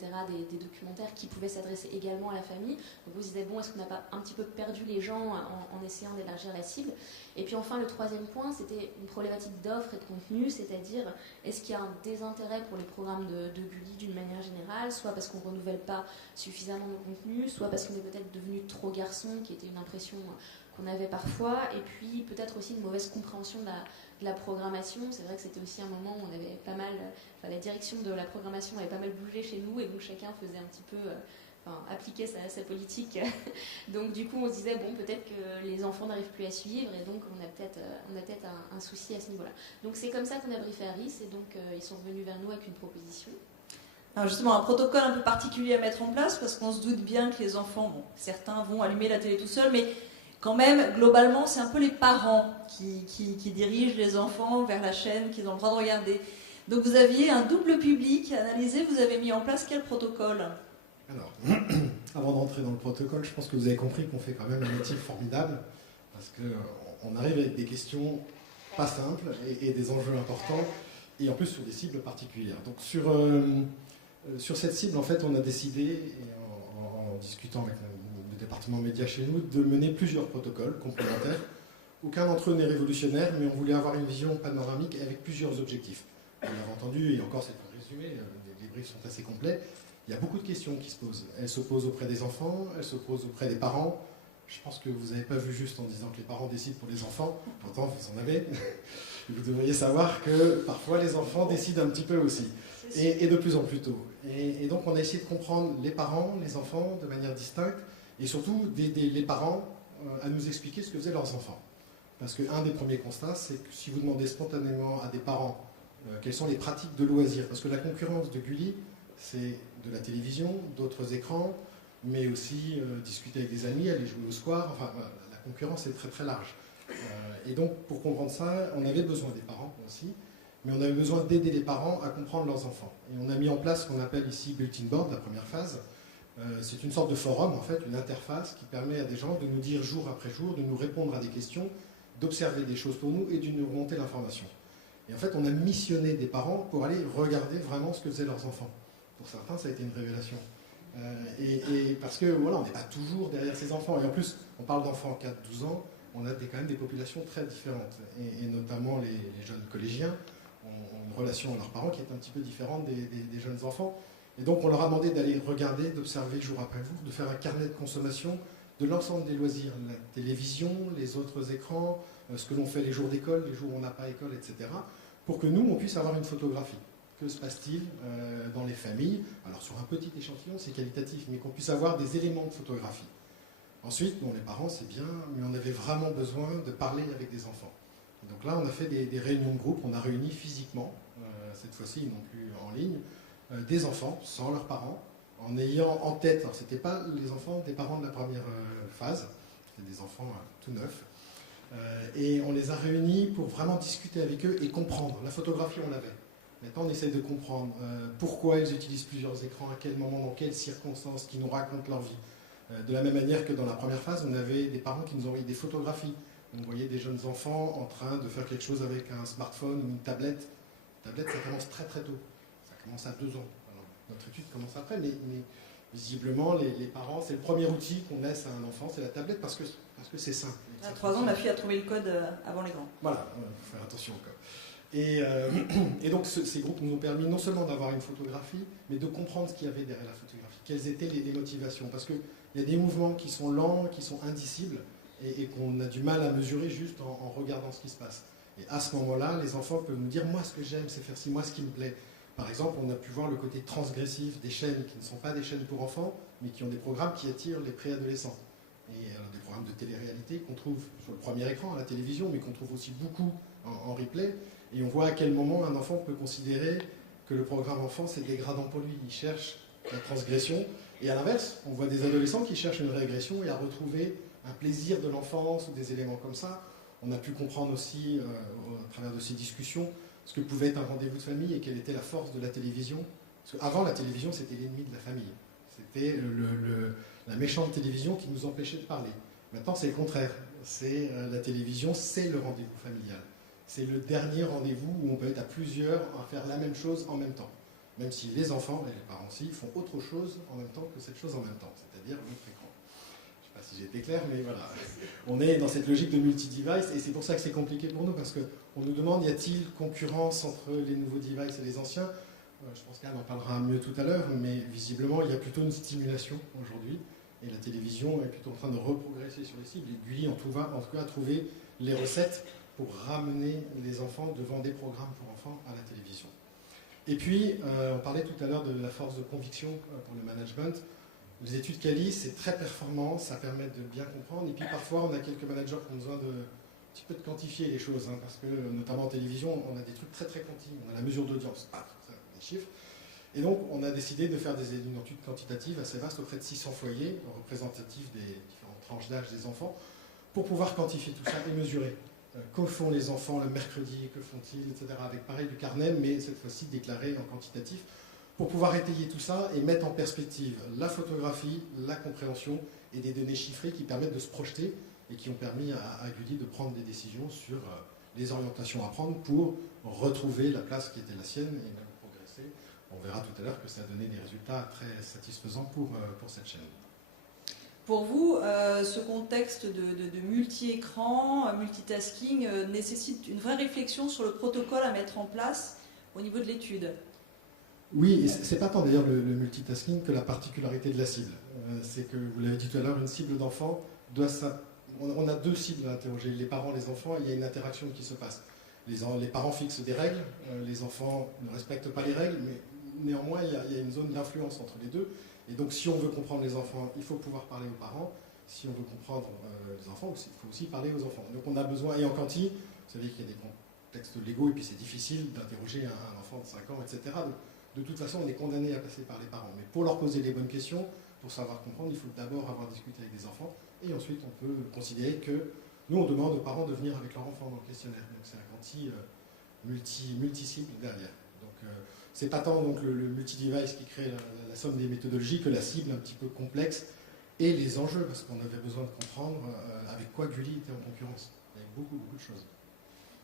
des documentaires qui pouvaient s'adresser également à la famille. Donc vous vous disiez, bon, est-ce qu'on n'a pas un petit peu perdu les gens en essayant d'élargir la cible? Et puis enfin, le troisième point, c'était une problématique d'offre et de contenu, c'est-à-dire, est-ce qu'il y a un désintérêt pour les programmes de Gulli d'une manière générale, soit parce qu'on ne renouvelle pas suffisamment de contenu, soit parce qu'on est peut-être devenu trop garçon, qui était une impression qu'on avait parfois, et puis peut-être aussi une mauvaise compréhension de la programmation. C'est vrai que c'était aussi un moment où on avait pas mal, la direction de la programmation avait pas mal bougé chez nous, et donc chacun faisait un petit peu, appliquer sa politique. Donc du coup on se disait, bon, peut-être que les enfants n'arrivent plus à suivre, et donc on a peut-être un souci à ce niveau-là. Donc c'est comme ça qu'on a briefé Harris, et donc ils sont revenus vers nous avec une proposition. Alors justement, un protocole un peu particulier à mettre en place, parce qu'on se doute bien que les enfants, bon, certains vont allumer la télé tout seuls, mais quand même, globalement, c'est un peu les parents qui dirigent les enfants vers la chaîne qu'ils ont le droit de regarder. Donc vous aviez un double public à analyser, vous avez mis en place quel protocole? Alors, avant d'entrer dans le protocole, je pense que vous avez compris qu'on fait quand même un métier formidable, parce qu'on arrive avec des questions pas simples et des enjeux importants, et en plus sur des cibles particulières. Donc sur cette cible, en fait, on a décidé, en discutant avec le département média chez nous, de mener plusieurs protocoles complémentaires. Aucun d'entre eux n'est révolutionnaire, mais on voulait avoir une vision panoramique avec plusieurs objectifs. Vous l'avez entendu, et encore c'est un résumé, les briefs sont assez complets. Il y a beaucoup de questions qui se posent. Elles se posent auprès des enfants, elles se posent auprès des parents. Je pense que vous n'avez pas vu juste en disant que les parents décident pour les enfants, pourtant vous en avez. Vous devriez savoir que parfois les enfants décident un petit peu aussi, et de plus en plus tôt. Et donc on a essayé de comprendre les parents, les enfants de manière distincte, et surtout d'aider les parents à nous expliquer ce que faisaient leurs enfants. Parce qu'un des premiers constats, c'est que si vous demandez spontanément à des parents quelles sont les pratiques de loisirs, parce que la concurrence de Gulli, c'est de la télévision, d'autres écrans, mais aussi discuter avec des amis, aller jouer au square, enfin voilà, la concurrence est très très large. Et donc pour comprendre ça, on avait besoin des parents aussi, mais on avait besoin d'aider les parents à comprendre leurs enfants. Et on a mis en place ce qu'on appelle ici Bulletin Board, la première phase. C'est une sorte de forum, en fait, une interface qui permet à des gens de nous dire jour après jour, de nous répondre à des questions, d'observer des choses pour nous et de nous remonter l'information. Et en fait, on a missionné des parents pour aller regarder vraiment ce que faisaient leurs enfants. Pour certains, ça a été une révélation. Et parce que voilà, on n'est pas toujours derrière ces enfants. Et en plus, on parle d'enfants 4-12 ans, on a quand même des populations très différentes. Et notamment les jeunes collégiens ont une relation à leurs parents qui est un petit peu différente des jeunes enfants. Et donc on leur a demandé d'aller regarder, d'observer jour après jour, de faire un carnet de consommation de l'ensemble des loisirs, la télévision, les autres écrans, ce que l'on fait les jours d'école, les jours où on n'a pas école, etc. Pour que nous, on puisse avoir une photographie. Que se passe-t-il dans les familles? Alors sur un petit échantillon, c'est qualitatif, mais qu'on puisse avoir des éléments de photographie. Ensuite, bon, les parents, c'est bien, mais on avait vraiment besoin de parler avec des enfants. Et donc là, on a fait des réunions de groupe, on a réuni physiquement, cette fois-ci, non plus en ligne, des enfants, sans leurs parents, en ayant en tête, alors c'était pas les enfants des parents de la première phase, c'était des enfants tout neufs, et on les a réunis pour vraiment discuter avec eux et comprendre. La photographie, on l'avait. Maintenant, on essaie de comprendre pourquoi ils utilisent plusieurs écrans, à quel moment, dans quelles circonstances, qui nous racontent leur vie. De la même manière que dans la première phase, on avait des parents qui nous envoyaient des photographies. On voyait des jeunes enfants en train de faire quelque chose avec un smartphone ou une tablette. La tablette, ça commence très très tôt. Ça commence à 2 ans. Alors, notre étude commence après, mais visiblement, les parents, c'est le premier outil qu'on laisse à un enfant, c'est la tablette, parce que c'est simple. À 3 ans, ma fille a trouvé le code avant les grands. Voilà, il faut faire attention encore. Et donc ces groupes nous ont permis non seulement d'avoir une photographie, mais de comprendre ce qu'il y avait derrière la photographie, quelles étaient les motivations. Parce qu'il y a des mouvements qui sont lents, qui sont indicibles, et qu'on a du mal à mesurer juste en regardant ce qui se passe. Et à ce moment-là, les enfants peuvent nous dire « moi ce que j'aime c'est faire ci, moi ce qui me plaît ». Par exemple, on a pu voir le côté transgressif des chaînes qui ne sont pas des chaînes pour enfants, mais qui ont des programmes qui attirent les préadolescents. Et des programmes de télé-réalité qu'on trouve sur le premier écran à la télévision, mais qu'on trouve aussi beaucoup en replay. Et on voit à quel moment un enfant peut considérer que le programme enfant c'est dégradant pour lui. Il cherche la transgression. Et à l'inverse, on voit des adolescents qui cherchent une régression et à retrouver un plaisir de l'enfance ou des éléments comme ça. On a pu comprendre aussi, à travers de ces discussions, ce que pouvait être un rendez-vous de famille et quelle était la force de la télévision. Parce qu'avant, la télévision, c'était l'ennemi de la famille. C'était la méchante télévision qui nous empêchait de parler. Maintenant, c'est le contraire. La télévision, c'est le rendez-vous familial. C'est le dernier rendez-vous où on peut être à plusieurs à faire la même chose en même temps. Même si les enfants, et les parents aussi, font autre chose en même temps que cette chose en même temps, c'est-à-dire notre écran. Je ne sais pas si j'ai été clair, mais voilà. On est dans cette logique de multi-device, et c'est pour ça que c'est compliqué pour nous, parce qu'on nous demande, y a-t-il concurrence entre les nouveaux devices et les anciens? Je pense qu'Anne en parlera mieux tout à l'heure, mais visiblement, il y a plutôt une stimulation aujourd'hui, et la télévision est plutôt en train de reprogresser sur les cibles, et Gulli, en tout cas, a trouvé les recettes pour ramener les enfants devant des programmes pour enfants à la télévision. Et puis, on parlait tout à l'heure de la force de conviction pour le management. Les études Cali, c'est très performant, ça permet de bien comprendre. Et puis parfois, on a quelques managers qui ont besoin de un petit peu de quantifier les choses, hein, parce que notamment en télévision, on a des trucs très très quanti. On a la mesure d'audience, des chiffres. Et donc, on a décidé de faire une étude quantitative assez vaste auprès de 600 foyers, représentatifs des différentes tranches d'âge des enfants, pour pouvoir quantifier tout ça et mesurer. Que font les enfants le mercredi, que font-ils, etc. Avec pareil du carnet, mais cette fois-ci déclaré en quantitatif, pour pouvoir étayer tout ça et mettre en perspective la photographie, la compréhension et des données chiffrées qui permettent de se projeter et qui ont permis à Gulli de prendre des décisions sur les orientations à prendre pour retrouver la place qui était la sienne et même progresser. On verra tout à l'heure que ça a donné des résultats très satisfaisants pour cette chaîne. Pour vous, ce contexte de multi-écran, multitasking, nécessite une vraie réflexion sur le protocole à mettre en place au niveau de l'étude? Oui, et c'est pas tant d'ailleurs le multitasking que la particularité de la cible. C'est que, vous l'avez dit tout à l'heure, une cible d'enfant on a deux cibles à interroger, les parents et les enfants, et il y a une interaction qui se passe. Les parents fixent des règles, les enfants ne respectent pas les règles, mais néanmoins, il y a une zone d'influence entre les deux. Et donc, si on veut comprendre les enfants, il faut pouvoir parler aux parents. Si on veut comprendre les enfants, il faut aussi parler aux enfants. Donc, on a besoin, et en quanti, vous savez qu'il y a des contextes légaux, et puis c'est difficile d'interroger un enfant de 5 ans, etc. Donc, de toute façon, on est condamné à passer par les parents. Mais pour leur poser les bonnes questions, pour savoir comprendre, il faut d'abord avoir discuté avec des enfants, et ensuite, on peut considérer que nous, on demande aux parents de venir avec leur enfant dans le questionnaire. Donc, c'est un quanti multi-cible derrière. Donc, c'est pas tant donc, le multi-device qui crée la somme des méthodologies que la cible un petit peu complexe et les enjeux, parce qu'on avait besoin de comprendre avec quoi Gulli était en concurrence. Il y avait beaucoup de choses.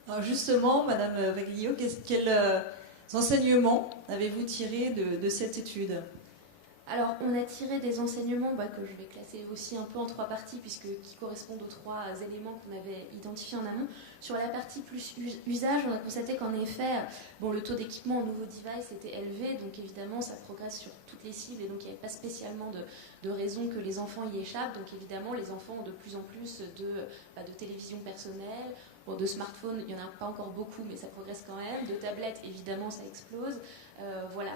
Alors justement, Madame Vaglio, quels enseignements avez-vous tirés de cette étude? Alors, on a tiré des enseignements que je vais classer aussi un peu en 3 parties, qui correspondent aux 3 éléments qu'on avait identifiés en amont. Sur la partie plus usage, on a constaté qu'en effet, le taux d'équipement en nouveaux devices était élevé, donc évidemment, ça progresse sur toutes les cibles, et donc il n'y avait pas spécialement de raison que les enfants y échappent. Donc évidemment, les enfants ont de plus en plus de télévision personnelle. De smartphones, il n'y en a pas encore beaucoup, mais ça progresse quand même. De tablettes, évidemment, ça explose. Voilà,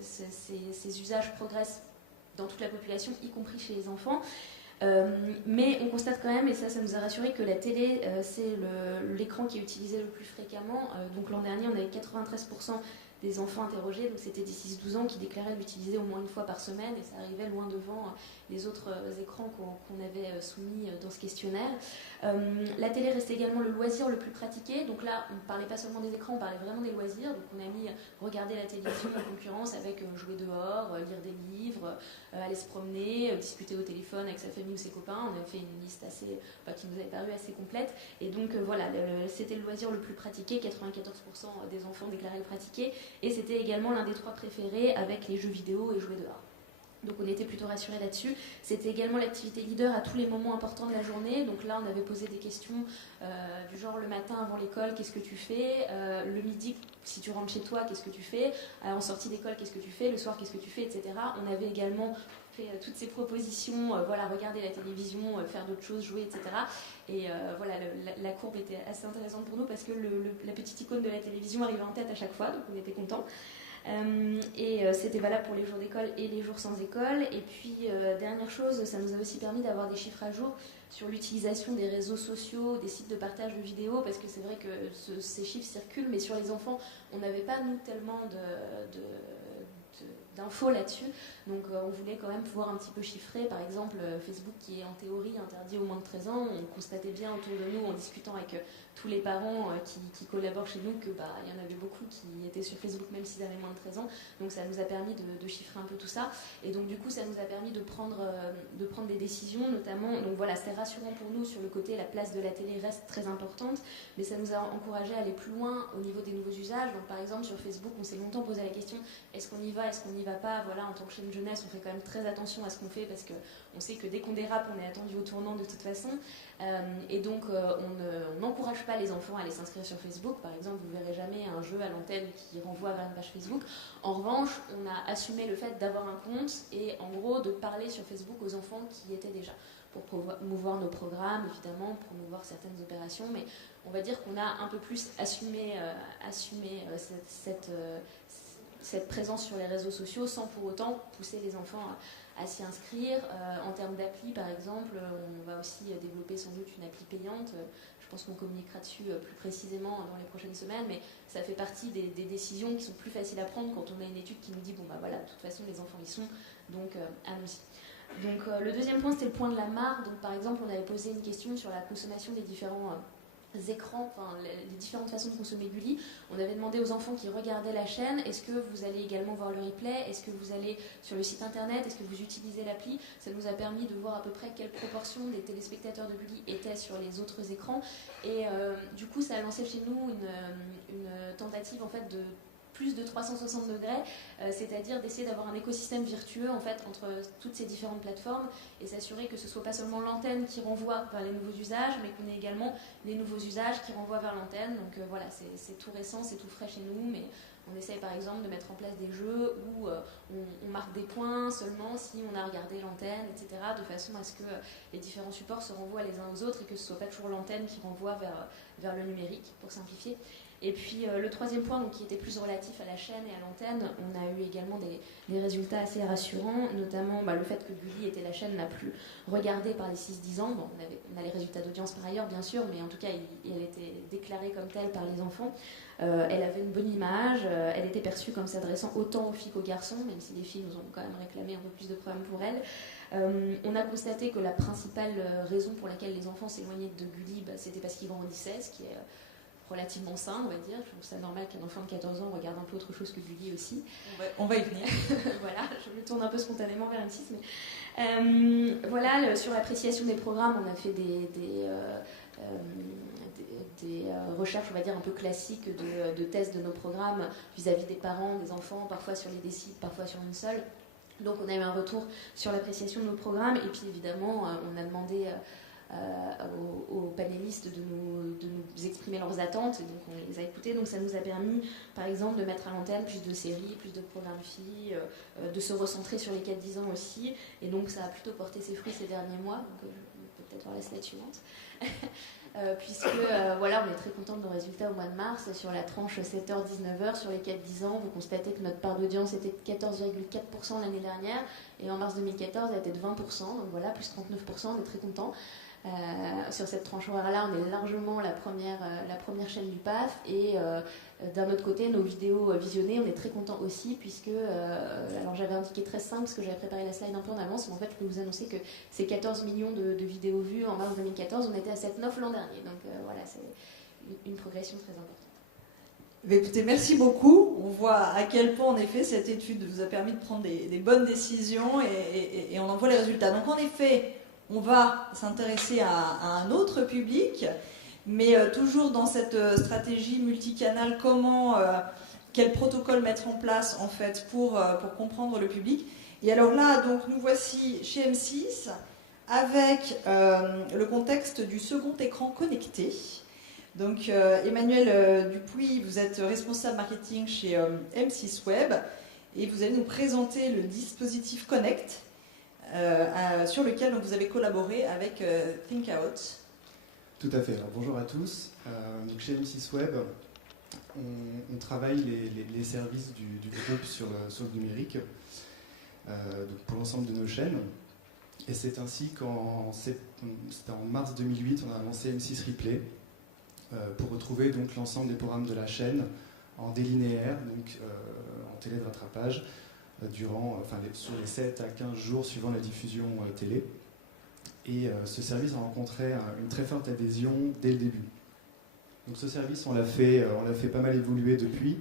ces usages progressent dans toute la population, y compris chez les enfants. Mais on constate quand même, et ça nous a rassuré, que la télé, c'est l'écran qui est utilisé le plus fréquemment. Donc l'an dernier, on avait 93% des enfants interrogés, donc c'était des 6-12 ans qui déclaraient l'utiliser au moins une fois par semaine, et ça arrivait loin devant les autres écrans qu'on avait soumis dans ce questionnaire. La télé restait également le loisir le plus pratiqué, donc là on ne parlait pas seulement des écrans, on parlait vraiment des loisirs, donc on a mis regarder la télévision en concurrence avec jouer dehors, lire des livres, aller se promener, discuter au téléphone avec sa famille ou ses copains. On avait fait une liste qui nous avait paru assez complète, et donc voilà, c'était le loisir le plus pratiqué, 94% des enfants déclaraient le pratiquer. Et c'était également l'un des 3 préférés avec les jeux vidéo et jouer dehors. Donc on était plutôt rassurés là-dessus. C'était également l'activité leader à tous les moments importants de la journée. Donc là, on avait posé des questions du genre le matin avant l'école, qu'est-ce que tu fais ? Le midi, si tu rentres chez toi, qu'est-ce que tu fais ? En sortie d'école, qu'est-ce que tu fais ? Le soir, qu'est-ce que tu fais ? Etc. On avait également fait toutes ces propositions, voilà, regarder la télévision, faire d'autres choses, jouer, etc. Et voilà, la courbe était assez intéressante pour nous parce que la petite icône de la télévision arrivait en tête à chaque fois, donc on était contents. C'était valable pour les jours d'école et les jours sans école. Et puis, dernière chose, ça nous a aussi permis d'avoir des chiffres à jour sur l'utilisation des réseaux sociaux, des sites de partage de vidéos, parce que c'est vrai que ces chiffres circulent, mais sur les enfants, on n'avait pas, nous, tellement d'infos là-dessus. Donc on voulait quand même pouvoir un petit peu chiffrer. Par exemple, Facebook qui est en théorie interdit aux moins de 13 ans, on constatait bien autour de nous en discutant avec tous les parents qui collaborent chez nous que il y en avait beaucoup qui étaient sur Facebook même s'ils avaient moins de 13 ans. Donc ça nous a permis de chiffrer un peu tout ça. Et donc du coup ça nous a permis de prendre des décisions notamment. Donc voilà, c'était rassurant pour nous sur le côté la place de la télé reste très importante, mais ça nous a encouragé à aller plus loin au niveau des nouveaux usages. Donc par exemple sur Facebook on s'est longtemps posé la question, est-ce qu'on y va, est-ce qu'on n'y va pas ? Voilà, en tant que chaîne jeunesse on fait quand même très attention à ce qu'on fait parce qu'on sait que dès qu'on dérape on est attendu au tournant de toute façon. Et donc on n'encourage pas les enfants à aller s'inscrire sur Facebook. Par exemple, vous verrez jamais un jeu à l'antenne qui renvoie vers une page Facebook. En revanche, on a assumé le fait d'avoir un compte et en gros de parler sur Facebook aux enfants qui y étaient déjà, pour promouvoir nos programmes, évidemment, promouvoir certaines opérations, mais on va dire qu'on a un peu plus assumé cette présence sur les réseaux sociaux sans pour autant pousser les enfants à s'y inscrire. En termes d'appli, par exemple, on va aussi développer sans doute une appli payante. Je pense qu'on communiquera dessus plus précisément dans les prochaines semaines, mais ça fait partie des décisions qui sont plus faciles à prendre quand on a une étude qui nous dit, bon bah voilà, de toute façon les enfants y sont, donc allons-y. Donc le deuxième point, c'était le point de la marque. Donc par exemple, on avait posé une question sur la consommation des différents écrans, enfin les différentes façons de consommer Gulli. On avait demandé aux enfants qui regardaient la chaîne, est-ce que vous allez également voir le replay, est-ce que vous allez sur le site internet, est-ce que vous utilisez l'appli. Ça nous a permis de voir à peu près quelle proportion des téléspectateurs de Gulli étaient sur les autres écrans, et du coup ça a lancé chez nous une tentative en fait de plus de 360 degrés, c'est-à-dire d'essayer d'avoir un écosystème vertueux en fait entre toutes ces différentes plateformes et s'assurer que ce soit pas seulement l'antenne qui renvoie vers les nouveaux usages, mais qu'on ait également les nouveaux usages qui renvoient vers l'antenne. Donc voilà, c'est tout récent, c'est tout frais chez nous, mais on essaye par exemple de mettre en place des jeux où on marque des points seulement si on a regardé l'antenne, etc., de façon à ce que les différents supports se renvoient les uns aux autres et que ce soit pas toujours l'antenne qui renvoie vers le numérique, pour simplifier. Et puis le troisième point, donc, qui était plus relatif à la chaîne et à l'antenne, on a eu également des résultats assez rassurants, notamment le fait que Gulli était la chaîne la plus regardée par les 6-10 ans. Bon, on a les résultats d'audience par ailleurs, bien sûr, mais en tout cas, elle était déclarée comme telle par les enfants. Elle avait une bonne image, elle était perçue comme s'adressant autant aux filles qu'aux garçons, même si les filles nous ont quand même réclamé un peu plus de programmes pour elle. On a constaté que la principale raison pour laquelle les enfants s'éloignaient de Gulli, c'était parce qu'ils grandissaient, ce qui est relativement sain, on va dire. Je trouve ça normal qu'un enfant de 14 ans regarde un peu autre chose que Gulli aussi. On va y venir. Voilà, je me tourne un peu spontanément vers M6. Mais voilà, sur l'appréciation des programmes, on a fait des recherches, on va dire, un peu classiques de tests de nos programmes vis-à-vis des parents, des enfants, parfois sur les sites, parfois sur une seule. Donc on a eu un retour sur l'appréciation de nos programmes et puis évidemment on a demandé aux panélistes de nous exprimer leurs attentes, et donc on les a écoutés. Donc ça nous a permis par exemple de mettre à l'antenne plus de séries, plus de programmes filles, de se recentrer sur les 4-10 ans aussi, et donc ça a plutôt porté ses fruits ces derniers mois. Donc on peut peut-être voir la slide suivante. Puisque voilà, on est très content de nos résultats au mois de mars. Sur la tranche 7h-19h, sur les 4-10 ans, vous constatez que notre part d'audience était de 14,4% l'année dernière, et en mars 2014 elle était de 20%, donc voilà, plus 39%, on est très content. Sur cette tranche horaire-là, on est largement la première chaîne du PAF, et d'un autre côté, nos vidéos visionnées, on est très content aussi, puisque, alors j'avais indiqué 13,5 parce que j'avais préparé la slide un peu en avance, mais en fait je peux vous annoncer que ces 14 millions de vidéos vues en mars 2014, on était à 7,9 l'an dernier, donc voilà, c'est une progression très importante. Mais écoutez, merci beaucoup. On voit à quel point, en effet, cette étude vous a permis de prendre des bonnes décisions, et on en voit les résultats. Donc en effet, on va s'intéresser à un autre public, mais toujours dans cette stratégie multicanale, quel protocole mettre en place en fait pour comprendre le public. Et alors là, donc, nous voici chez M6 avec le contexte du second écran connecté. Donc Emmanuel Dupuis, vous êtes responsable marketing chez M6 Web et vous allez nous présenter le dispositif Connect sur lequel donc, vous avez collaboré avec ThinkOut. Tout à fait. Alors, bonjour à tous. Donc, chez M6 Web, on travaille les services du groupe sur le numérique donc pour l'ensemble de nos chaînes. Et c'est ainsi c'était en mars 2008, on a lancé M6 Replay pour retrouver donc l'ensemble des programmes de la chaîne en délinéaire, donc en télé de rattrapage, sur les 7 à 15 jours suivant la diffusion télé. Et ce service a rencontré une très forte adhésion dès le début. Donc ce service, on l'a fait pas mal évoluer depuis.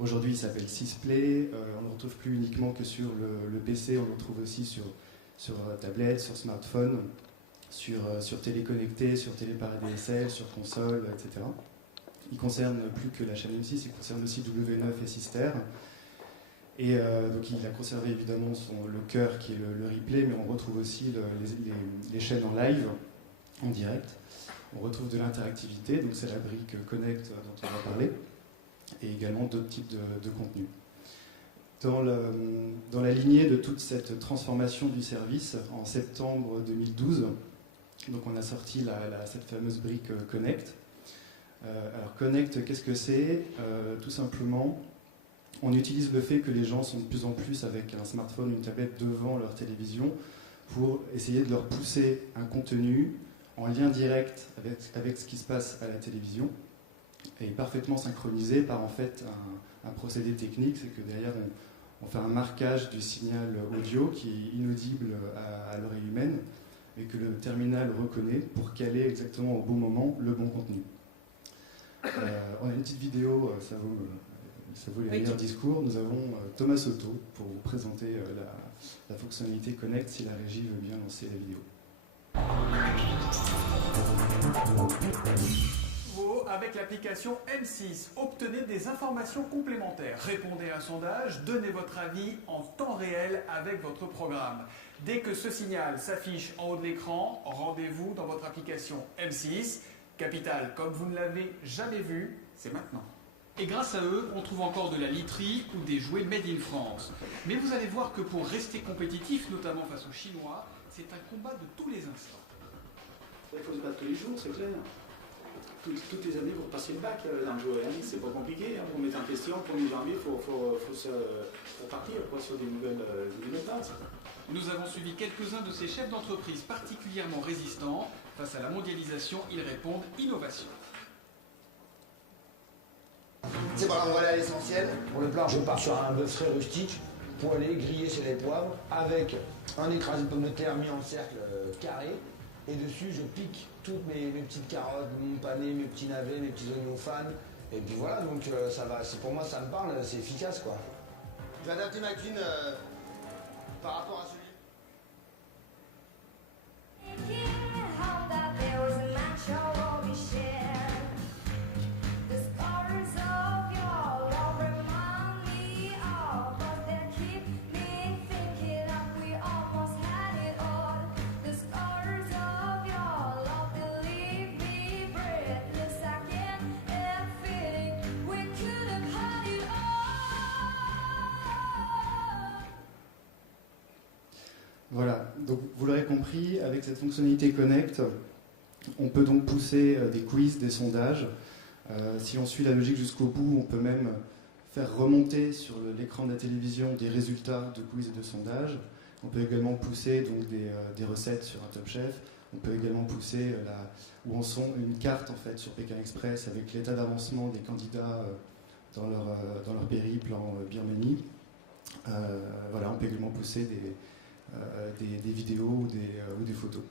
Aujourd'hui, il s'appelle 6play. On ne le retrouve plus uniquement que sur le PC, on le retrouve aussi sur tablette, sur smartphone, sur télé connectée, sur télé par ADSL, sur console, etc. Il concerne plus que la chaîne M6, il concerne aussi W9 et Sister. Et donc il a conservé évidemment le cœur qui est le replay, mais on retrouve aussi les chaînes en live, en direct. On retrouve de l'interactivité, donc c'est la brique Connect dont on va parler, et également d'autres types de contenus. Dans la lignée de toute cette transformation du service, en septembre 2012, donc on a sorti cette fameuse brique Connect. Alors Connect, qu'est-ce que c'est ? Tout simplement, on utilise le fait que les gens sont de plus en plus avec un smartphone, une tablette devant leur télévision pour essayer de leur pousser un contenu en lien direct avec ce qui se passe à la télévision et parfaitement synchronisé par en fait un procédé technique, c'est que derrière on fait un marquage du signal audio qui est inaudible à l'oreille humaine et que le terminal reconnaît pour caler exactement au bon moment le bon contenu. On a une petite vidéo, ça vaut les meilleurs discours. Nous avons Thomas Soto pour vous présenter la fonctionnalité Connect, si la régie veut bien lancer la vidéo. Avec l'application M6, obtenez des informations complémentaires, répondez à un sondage, donnez votre avis en temps réel avec votre programme. Dès que ce signal s'affiche en haut de l'écran, rendez-vous dans votre application M6. Capital, comme vous ne l'avez jamais vu, c'est maintenant. Et grâce à eux, on trouve encore de la literie ou des jouets made in France. Mais vous allez voir que pour rester compétitif, notamment face aux Chinois, c'est un combat de tous les instants. Il faut se battre tous les jours, c'est clair. Toutes les années, vous repassez le bac dans le jeu. C'est pas compliqué. Vous mettez en question, 1er janvier, il faut partir sur des nouvelles bases. Nous avons suivi quelques-uns de ces chefs d'entreprise particulièrement résistants. Face à la mondialisation, ils répondent innovation. C'est pas grave, on va aller à l'essentiel. Pour le plat, je pars sur un bœuf très rustique, poêlé, grillé chez les poivres, avec un écrasé de pommes de terre mis en cercle carré. Et dessus, je pique toutes mes petites carottes, mon pané, mes petits navets, mes petits oignons fans. Et puis voilà, donc ça va. Pour moi, ça me parle, c'est efficace, quoi. Je vais adapter ma cuisine par rapport à celui. Voilà, donc vous l'aurez compris, avec cette fonctionnalité Connect, on peut donc pousser des quiz, des sondages. Si on suit la logique jusqu'au bout, on peut même faire remonter sur l'écran de la télévision des résultats de quiz et de sondages. On peut également pousser donc, des recettes sur un Top Chef. On peut également pousser où en sont une carte en fait, sur Pékin Express avec l'état d'avancement des candidats dans leur périple en Birmanie. Voilà, on peut également pousser des vidéos ou des photos.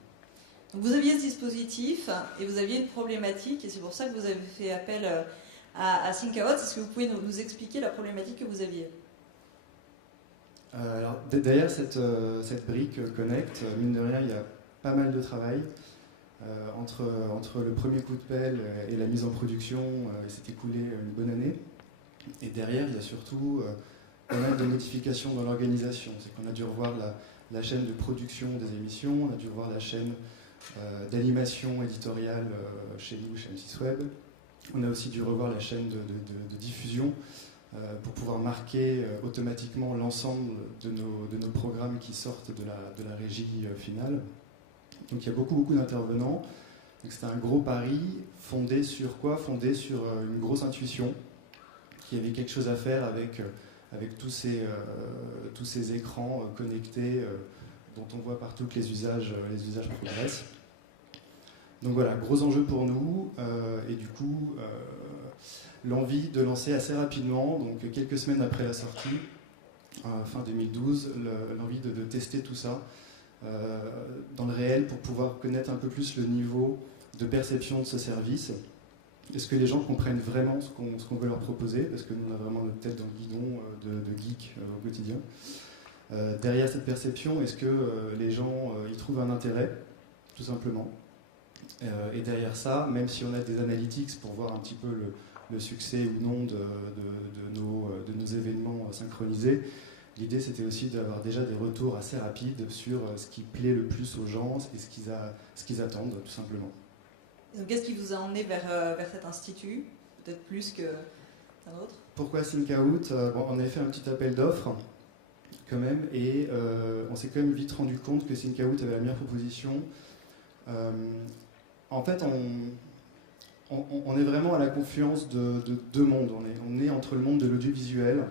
Donc vous aviez ce dispositif et vous aviez une problématique et c'est pour ça que vous avez fait appel à ThinkOut. Est-ce que vous pouvez nous expliquer la problématique que vous aviez ? Alors, derrière cette brique Connect, mine de rien, il y a pas mal de travail. Entre le premier coup de pelle et la mise en production, il s'est écoulé une bonne année. Et derrière, il y a surtout pas mal de modifications dans l'organisation. C'est qu'on a dû revoir la chaîne de production des émissions, on a dû revoir la chaîne d'animation éditoriale chez nous, chez M6 Web. On a aussi dû revoir la chaîne de diffusion pour pouvoir marquer automatiquement l'ensemble de nos programmes qui sortent de la régie finale. Donc il y a beaucoup d'intervenants. C'était un gros pari fondé sur quoi? Fondé sur une grosse intuition, qu'il y avait quelque chose à faire avec tous ces écrans connectés dont on voit partout que les usages progressent. Donc voilà, gros enjeu pour nous, et du coup, l'envie de lancer assez rapidement, donc quelques semaines après la sortie, fin 2012, l'envie de tester tout ça dans le réel pour pouvoir connaître un peu plus le niveau de perception de ce service. Est-ce que les gens comprennent vraiment ce qu'on veut leur proposer? Parce que nous, on a vraiment notre tête dans le guidon de geek au quotidien. Derrière cette perception, est-ce que les gens y trouvent un intérêt, tout simplement? Et derrière ça, même si on a des analytics pour voir un petit peu le succès ou non de nos événements synchronisés, l'idée c'était aussi d'avoir déjà des retours assez rapides sur ce qui plaît le plus aux gens et ce qu'ils attendent, tout simplement. Donc, qu'est-ce qui vous a emmené vers cet institut, peut-être plus qu'un autre? Pourquoi Sync-Out? On avait fait un petit appel d'offres, quand même, et on s'est quand même vite rendu compte que Sync-Out avait la meilleure proposition. En fait, on est vraiment à la confluence de deux mondes. On est entre le monde de l'audiovisuel,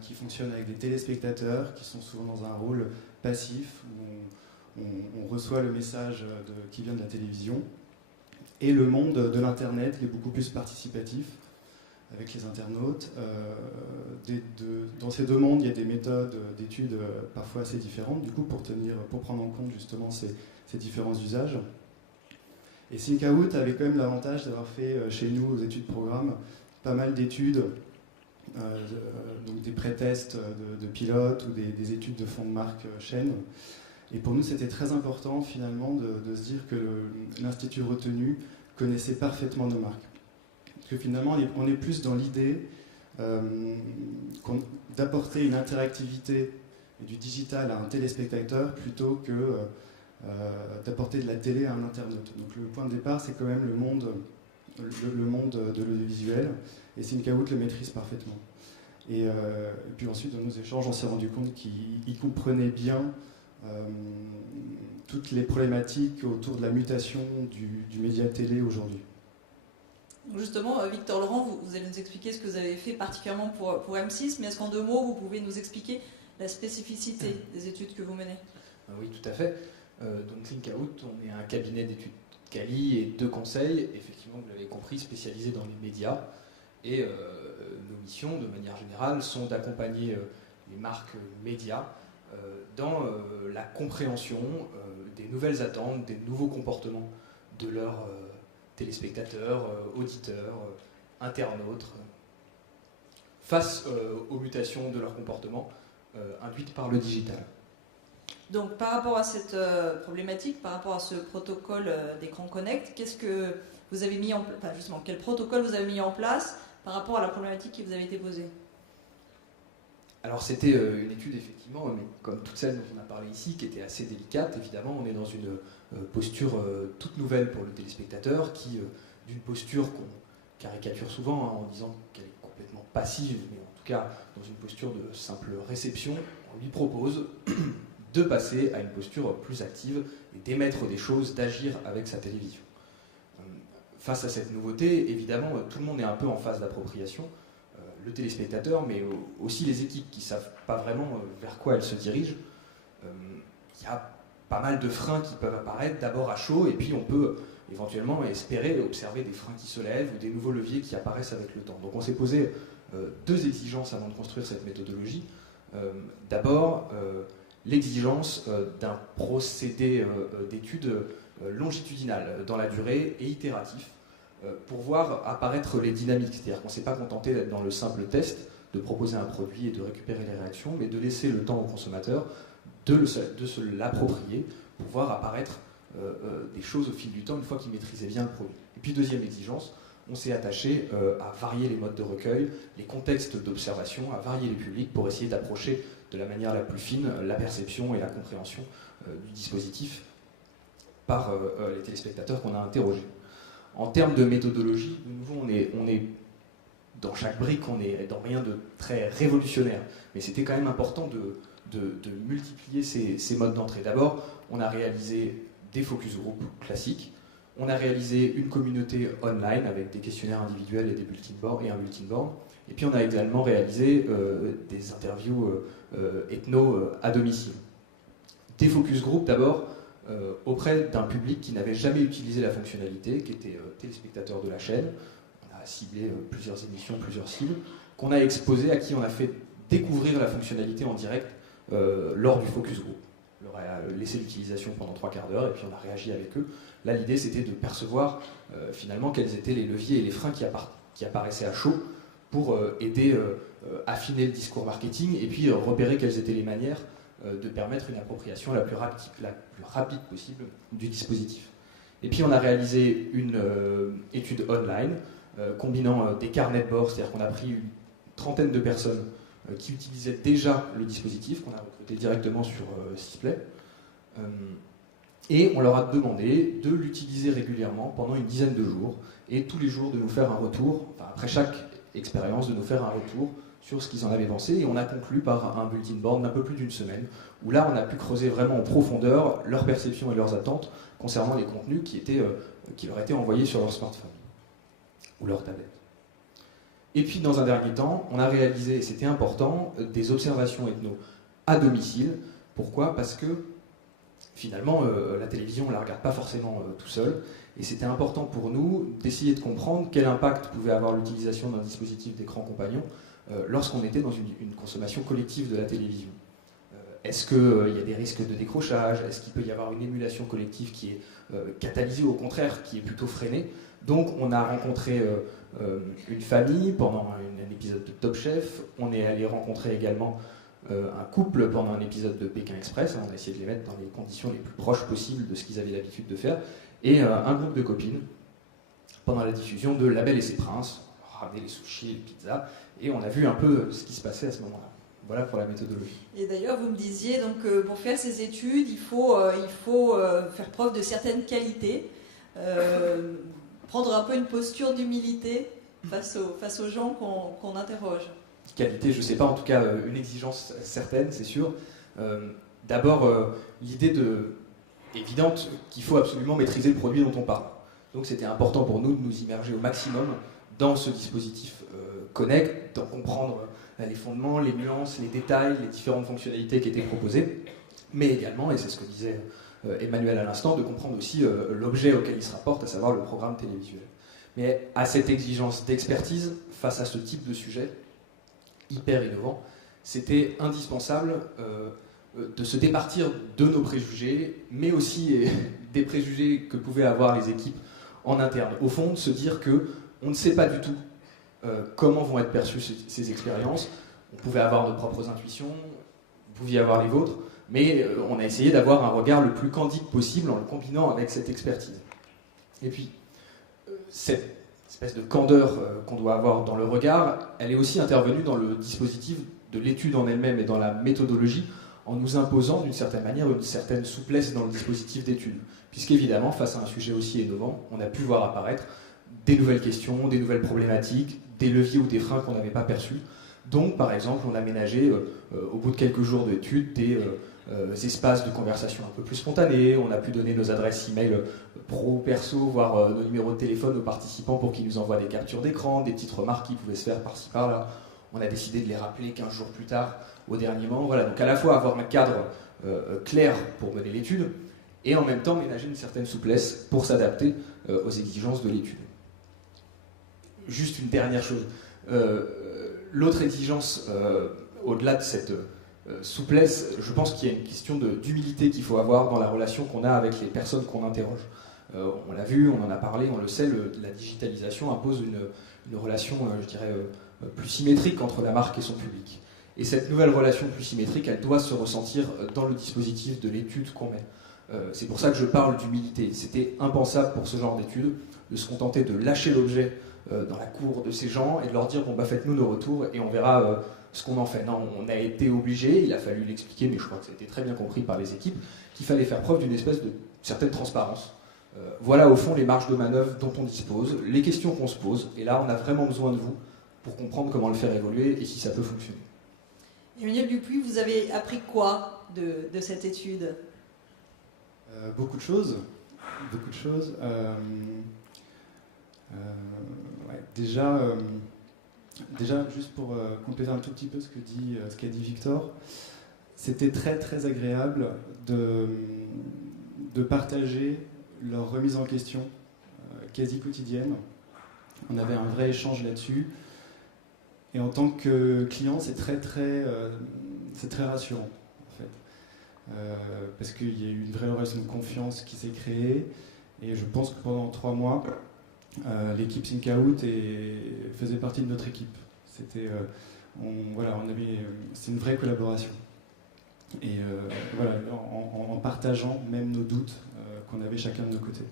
qui fonctionne avec des téléspectateurs, qui sont souvent dans un rôle passif, où on reçoit le message qui vient de la télévision, et le monde de l'Internet, qui est beaucoup plus participatif, avec les internautes. Dans ces deux mondes, il y a des méthodes d'études parfois assez différentes, du coup, pour prendre en compte justement ces différents usages. Et Sync-Out avait quand même l'avantage d'avoir fait chez nous, aux études programme, pas mal d'études, donc des pré-tests de pilotes ou des études de fonds de marque chaîne. Et pour nous, c'était très important finalement de se dire que l'Institut retenu connaissait parfaitement nos marques. Parce que finalement, on est plus dans l'idée d'apporter une interactivité et du digital à un téléspectateur plutôt que d'apporter de la télé à un internaute. Donc le point de départ, c'est quand même le monde de l'audiovisuel, et Sync-Out le maîtrise parfaitement. Et puis ensuite, dans nos échanges, on s'est rendu compte qu'il comprenait bien toutes les problématiques autour de la mutation du média télé aujourd'hui. Justement, Victor Laurent, vous allez nous expliquer ce que vous avez fait particulièrement pour M6, mais est-ce qu'en 2 mots, vous pouvez nous expliquer la spécificité des études que vous menez? Oui, tout à fait. Donc Sync-Out, on est un cabinet d'études quali et de conseil, effectivement, vous l'avez compris, spécialisé dans les médias. Et nos missions, de manière générale, sont d'accompagner les marques médias dans la compréhension des nouvelles attentes, des nouveaux comportements de leurs téléspectateurs, auditeurs, internautes, face aux mutations de leur comportement induites par le digital. Donc par rapport à cette problématique, par rapport à ce protocole d'écran connect, qu'est-ce que vous avez mis en place, enfin, justement, quel protocole vous avez mis en place par rapport à la problématique qui vous avait été posée? Alors c'était une étude effectivement, mais comme toutes celles dont on a parlé ici, qui était assez délicate. Évidemment, on est dans une posture toute nouvelle pour le téléspectateur, qui d'une posture qu'on caricature souvent en disant qu'elle est complètement passive, mais en tout cas dans une posture de simple réception, on lui propose de passer à une posture plus active et d'émettre des choses, d'agir avec sa télévision. Face à cette nouveauté, évidemment, tout le monde est un peu en phase d'appropriation. Le téléspectateur, mais aussi les équipes qui ne savent pas vraiment vers quoi elles se dirigent. Il y a pas mal de freins qui peuvent apparaître, d'abord à chaud, et puis on peut éventuellement espérer observer des freins qui se lèvent ou des nouveaux leviers qui apparaissent avec le temps. Donc on s'est posé 2 exigences avant de construire cette méthodologie. D'abord, l'exigence d'un procédé d'étude longitudinal dans la durée et itératif pour voir apparaître les dynamiques. C'est-à-dire qu'on ne s'est pas contenté d'être dans le simple test, de proposer un produit et de récupérer les réactions, mais de laisser le temps au consommateur de se l'approprier pour voir apparaître des choses au fil du temps une fois qu'il maîtrisait bien le produit. Et puis deuxième exigence, on s'est attaché à varier les modes de recueil, les contextes d'observation, à varier les publics pour essayer d'approcher de la manière la plus fine la perception et la compréhension du dispositif par les téléspectateurs qu'on a interrogés. En termes de méthodologie, de nouveau, on est dans chaque brique, on est dans rien de très révolutionnaire, mais c'était quand même important de multiplier ces modes d'entrée. D'abord, on a réalisé des focus group classiques, on a réalisé une communauté online avec des questionnaires individuels et des bulletin boards et un bulletin board, et puis on a également réalisé des interviews ethno à domicile. Des focus group d'abord auprès d'un public qui n'avait jamais utilisé la fonctionnalité, qui était téléspectateur de la chaîne. On a ciblé plusieurs émissions, plusieurs cibles, qu'on a exposé, à qui on a fait découvrir la fonctionnalité en direct lors du focus group. On leur a laissé l'utilisation pendant 3/4 d'heure et puis on a réagi avec eux. Là, l'idée, c'était de percevoir finalement quels étaient les leviers et les freins qui apparaissaient à chaud pour aider affiner le discours marketing et puis repérer quelles étaient les manières de permettre une appropriation la plus rapide possible du dispositif. Et puis on a réalisé une étude online combinant des carnets de bord, c'est-à-dire qu'on a pris une trentaine de personnes qui utilisaient déjà le dispositif, qu'on a recruté directement sur Sisplay, et on leur a demandé de l'utiliser régulièrement pendant une dizaine de jours, et tous les jours de nous faire un retour, enfin, après chaque expérience, de nous faire un retour sur ce qu'ils en avaient pensé, et on a conclu par un bulletin board d'un peu plus d'une semaine, où là on a pu creuser vraiment en profondeur leurs perceptions et leurs attentes concernant les contenus qui leur étaient envoyés sur leur smartphone ou leur tablette. Et puis dans un dernier temps, on a réalisé, et c'était important, des observations ethno à domicile. Pourquoi ? Parce que finalement la télévision on ne la regarde pas forcément tout seul, et c'était important pour nous d'essayer de comprendre quel impact pouvait avoir l'utilisation d'un dispositif d'écran compagnon lorsqu'on était dans une consommation collective de la télévision. Est-ce qu'il y a des risques de décrochage ? Est-ce qu'il peut y avoir une émulation collective qui est catalysée ou au contraire qui est plutôt freinée ? Donc on a rencontré une famille pendant un épisode de Top Chef, on est allé rencontrer également un couple pendant un épisode de Pékin Express, on a essayé de les mettre dans les conditions les plus proches possibles de ce qu'ils avaient l'habitude de faire, et un groupe de copines pendant la diffusion de La Belle et ses Princes, on a ramené les sushis, les pizzas, et on a vu un peu ce qui se passait à ce moment-là. Voilà pour la méthodologie. Et d'ailleurs, vous me disiez, donc, pour faire ces études, il faut faire preuve de certaines qualités, prendre un peu une posture d'humilité face aux gens qu'on interroge. Qualité, je ne sais pas, en tout cas une exigence certaine, c'est sûr. D'abord, l'idée évidente qu'il faut absolument maîtriser le produit dont on parle. Donc c'était important pour nous de nous immerger au maximum dans ce dispositif Connect, d'en comprendre les fondements, les nuances, les détails, les différentes fonctionnalités qui étaient proposées, mais également, et c'est ce que disait Emmanuel à l'instant, de comprendre aussi l'objet auquel il se rapporte, à savoir le programme télévisuel. Mais à cette exigence d'expertise, face à ce type de sujet hyper innovant, c'était indispensable de se départir de nos préjugés, mais aussi des préjugés que pouvaient avoir les équipes en interne. Au fond, de se dire qu'on ne sait pas du tout comment vont être perçues ces expériences. On pouvait avoir nos propres intuitions, vous pouviez avoir les vôtres, mais on a essayé d'avoir un regard le plus candide possible en le combinant avec cette expertise. Et puis, cette espèce de candeur qu'on doit avoir dans le regard, elle est aussi intervenue dans le dispositif de l'étude en elle-même et dans la méthodologie, en nous imposant d'une certaine manière une certaine souplesse dans le dispositif d'étude. Puisqu'évidemment, face à un sujet aussi innovant, on a pu voir apparaître des nouvelles questions, des nouvelles problématiques, des leviers ou des freins qu'on n'avait pas perçus. Donc, par exemple, on a aménagé, au bout de quelques jours d'études, des espaces de conversation un peu plus spontanés. On a pu donner nos adresses e-mail pro-perso, voire nos numéros de téléphone aux participants pour qu'ils nous envoient des captures d'écran, des petites remarques qui pouvaient se faire par-ci par-là. On a décidé de les rappeler 15 jours plus tard, au dernier moment. Voilà, donc à la fois avoir un cadre clair pour mener l'étude, et en même temps ménager une certaine souplesse pour s'adapter aux exigences de l'étude. Juste une dernière chose. L'autre exigence, au-delà de cette souplesse, je pense qu'il y a une question d'humilité qu'il faut avoir dans la relation qu'on a avec les personnes qu'on interroge. On l'a vu, on en a parlé, on le sait, la digitalisation impose une relation, je dirais, plus symétrique entre la marque et son public. Et cette nouvelle relation plus symétrique, elle doit se ressentir dans le dispositif de l'étude qu'on met. C'est pour ça que je parle d'humilité. C'était impensable pour ce genre d'études de se contenter de lâcher l'objet dans la cour de ces gens et de leur dire bon bah faites-nous nos retours et on verra ce qu'on en fait. Non, on a été obligé, il a fallu l'expliquer, mais je crois que ça a été très bien compris par les équipes, qu'il fallait faire preuve d'une espèce de certaine transparence. Voilà au fond les marges de manœuvre dont on dispose, les questions qu'on se pose, et là on a vraiment besoin de vous pour comprendre comment le faire évoluer et si ça peut fonctionner. Emmanuel Dupuis, vous avez appris quoi de cette étude? Beaucoup de choses. Beaucoup de choses. Ouais, déjà, juste pour compléter un tout petit peu ce qu'a dit Victor, c'était très très agréable de partager leur remise en question quasi quotidienne. On avait un vrai échange là-dessus. Et en tant que client, c'est très rassurant, en fait. Parce qu'il y a eu une vraie relation de confiance qui s'est créée. Et je pense que pendant 3 mois, l'équipe Sync-Out faisait partie de notre équipe. C'est une vraie collaboration. Et voilà, en partageant même nos doutes qu'on avait chacun de nos côtés.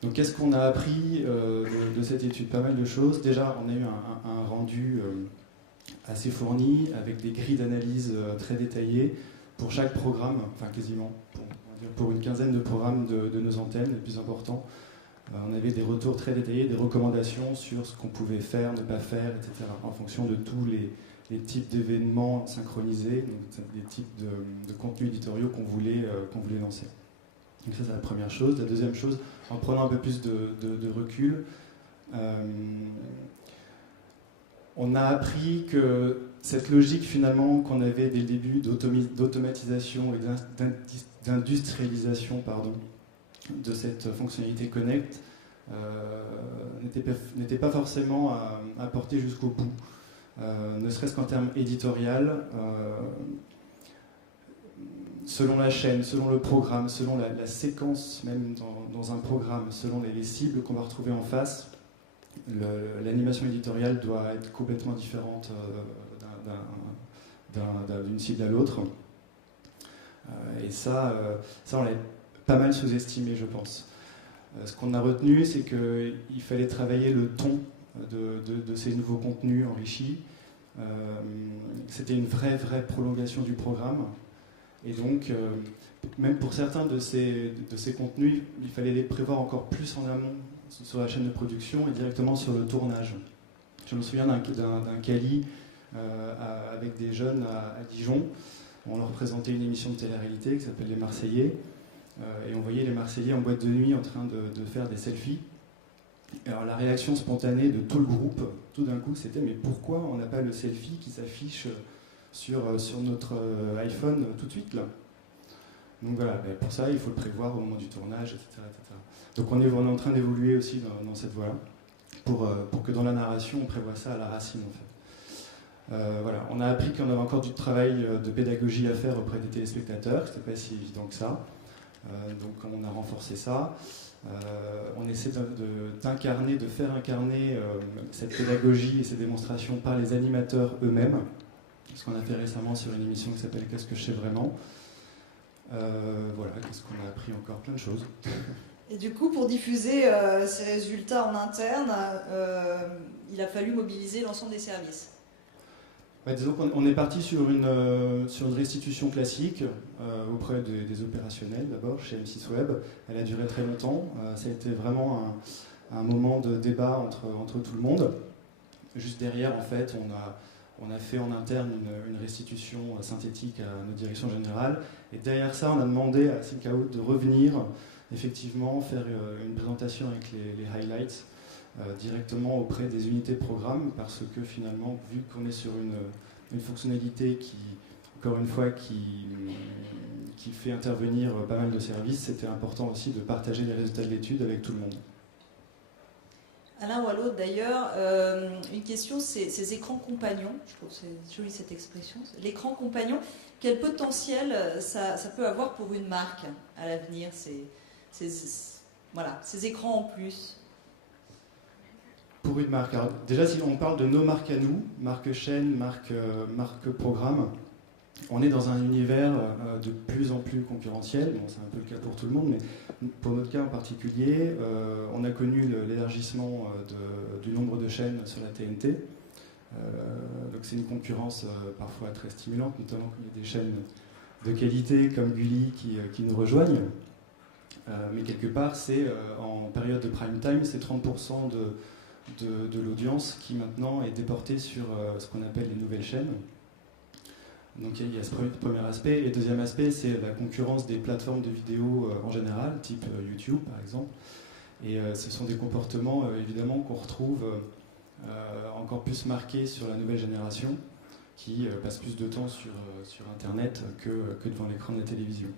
Donc qu'est-ce qu'on a appris de cette étude? Pas mal de choses. Déjà, on a eu un rendu assez fourni, avec des grilles d'analyse très détaillées pour chaque programme, enfin quasiment, pour une quinzaine de programmes de nos antennes les plus importants. On avait des retours très détaillés, des recommandations sur ce qu'on pouvait faire, ne pas faire, etc., en fonction de tous les types d'événements synchronisés, donc des types de contenus éditoriaux qu'on voulait lancer. Donc ça, c'est la première chose. La deuxième chose, en prenant un peu plus de recul, on a appris que cette logique finalement qu'on avait dès le début d'automatisation et d'industrialisation de cette fonctionnalité Connect n'était pas forcément à porter jusqu'au bout, ne serait-ce qu'en termes éditorial. Selon la chaîne, selon le programme, selon la séquence même dans un programme, selon les cibles qu'on va retrouver en face, l'animation éditoriale doit être complètement différente d'une cible à l'autre. Et ça, on l'a pas mal sous-estimé, je pense. Ce qu'on a retenu, c'est qu'il fallait travailler le ton de ces nouveaux contenus enrichis. C'était une vraie prolongation du programme. Et donc, même pour certains de ces contenus, il fallait les prévoir encore plus en amont sur la chaîne de production et directement sur le tournage. Je me souviens d'un Cali avec des jeunes à Dijon. On leur présentait une émission de télé-réalité qui s'appelle Les Marseillais. Et on voyait les Marseillais en boîte de nuit en train de faire des selfies. Et alors la réaction spontanée de tout le groupe, tout d'un coup, c'était « mais pourquoi on n'a pas le selfie qui s'affiche sur notre iPhone tout de suite là ?» Donc voilà, pour ça, il faut le prévoir au moment du tournage, etc. etc. Donc on est en train d'évoluer aussi dans cette voie-là, pour que dans la narration, on prévoit ça à la racine en fait. Voilà. On a appris qu'on avait encore du travail de pédagogie à faire auprès des téléspectateurs, que c'était pas si évident que ça. Donc on a renforcé ça. On essaie de faire incarner cette pédagogie et ces démonstrations par les animateurs eux-mêmes. Ce qu'on a fait récemment sur une émission qui s'appelle « Qu'est-ce que je sais vraiment ?» Voilà, qu'est-ce qu'on a appris encore? Plein de choses. Et du coup, pour diffuser ces résultats en interne, il a fallu mobiliser l'ensemble des services. Disons qu'on est parti sur une restitution classique auprès des opérationnels d'abord, chez M6 Web. Elle a duré très longtemps. Ça a été vraiment un moment de débat entre tout le monde. Juste derrière, en fait, on a fait en interne une restitution synthétique à notre direction générale. Et derrière ça, on a demandé à Sync-Out de revenir, effectivement, faire une présentation avec les highlights directement auprès des unités de programme, parce que finalement, vu qu'on est sur une fonctionnalité qui, encore une fois, qui fait intervenir pas mal de services, c'était important aussi de partager les résultats de l'étude avec tout le monde. À l'un ou à l'autre d'ailleurs, une question, c'est ces écrans compagnons, je trouve que c'est joli cette expression, l'écran compagnon, quel potentiel ça peut avoir pour une marque à l'avenir, ces écrans en plus? Pour une marque, alors déjà si on parle de nos marques à nous, marque chaîne, marque programme, on est dans un univers de plus en plus concurrentiel. Bon, c'est un peu le cas pour tout le monde, mais pour notre cas en particulier, on a connu l'élargissement du nombre de chaînes sur la TNT. Donc c'est une concurrence parfois très stimulante, notamment quand il y a des chaînes de qualité comme Gulli qui nous rejoignent. Mais quelque part, c'est en période de prime time, c'est 30% de l'audience qui maintenant est déportée sur ce qu'on appelle les nouvelles chaînes. Donc il y a ce premier aspect. Et le deuxième aspect, c'est la concurrence des plateformes de vidéo en général, type YouTube par exemple. Et ce sont des comportements évidemment qu'on retrouve encore plus marqués sur la nouvelle génération, qui passe plus de temps sur Internet que devant l'écran de la télévision.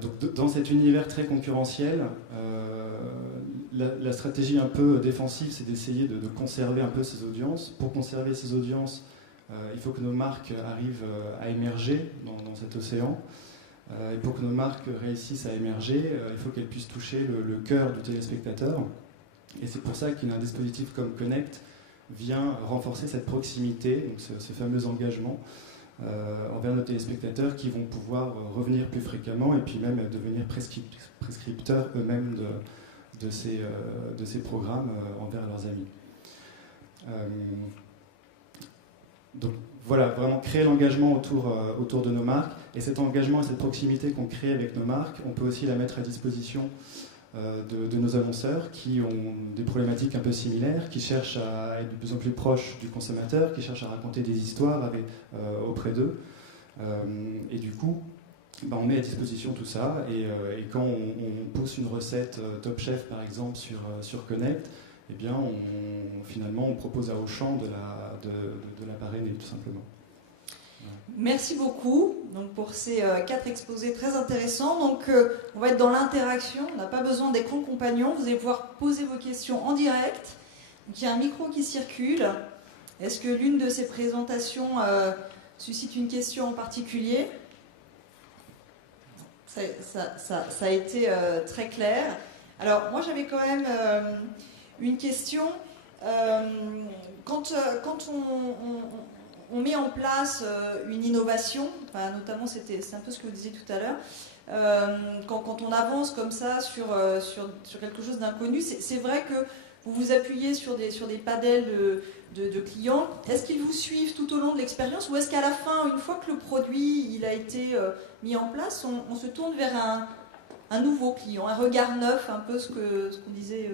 Donc dans cet univers très concurrentiel, la stratégie un peu défensive, c'est d'essayer de conserver un peu ces audiences. Pour conserver ces audiences, il faut que nos marques arrivent à émerger dans cet océan. Et pour que nos marques réussissent à émerger, il faut qu'elles puissent toucher le cœur du téléspectateur. Et c'est pour ça qu'un dispositif comme Connect vient renforcer cette proximité, donc ce fameux engagement envers nos téléspectateurs qui vont pouvoir revenir plus fréquemment et puis même devenir prescripteurs eux-mêmes de ces programmes envers leurs amis. Donc voilà, vraiment créer l'engagement autour de nos marques, et cet engagement et cette proximité qu'on crée avec nos marques, on peut aussi la mettre à disposition de nos annonceurs qui ont des problématiques un peu similaires, qui cherchent à être de plus en plus proches du consommateur, qui cherchent à raconter des histoires auprès d'eux. Et du coup, on met à disposition tout ça, et quand on pousse une recette Top Chef par exemple sur Connect, eh bien finalement on propose à Auchan de la parrainer tout simplement. Merci beaucoup donc, pour ces 4 exposés très intéressants. Donc, on va être dans l'interaction, on n'a pas besoin d'écran compagnon, vous allez pouvoir poser vos questions en direct. Donc, il y a un micro qui circule. Est-ce que l'une de ces présentations suscite une question en particulier ? Ça a été très clair. Alors, moi j'avais quand même une question. Quand on met en place une innovation, enfin, notamment c'est un peu ce que vous disiez tout à l'heure, quand on avance comme ça sur quelque chose d'inconnu, c'est vrai que vous vous appuyez sur des panels de clients. Est-ce qu'ils vous suivent tout au long de l'expérience, ou est-ce qu'à la fin, une fois que le produit il a été mis en place, on se tourne vers un nouveau client, un regard neuf, un peu ce qu'on disait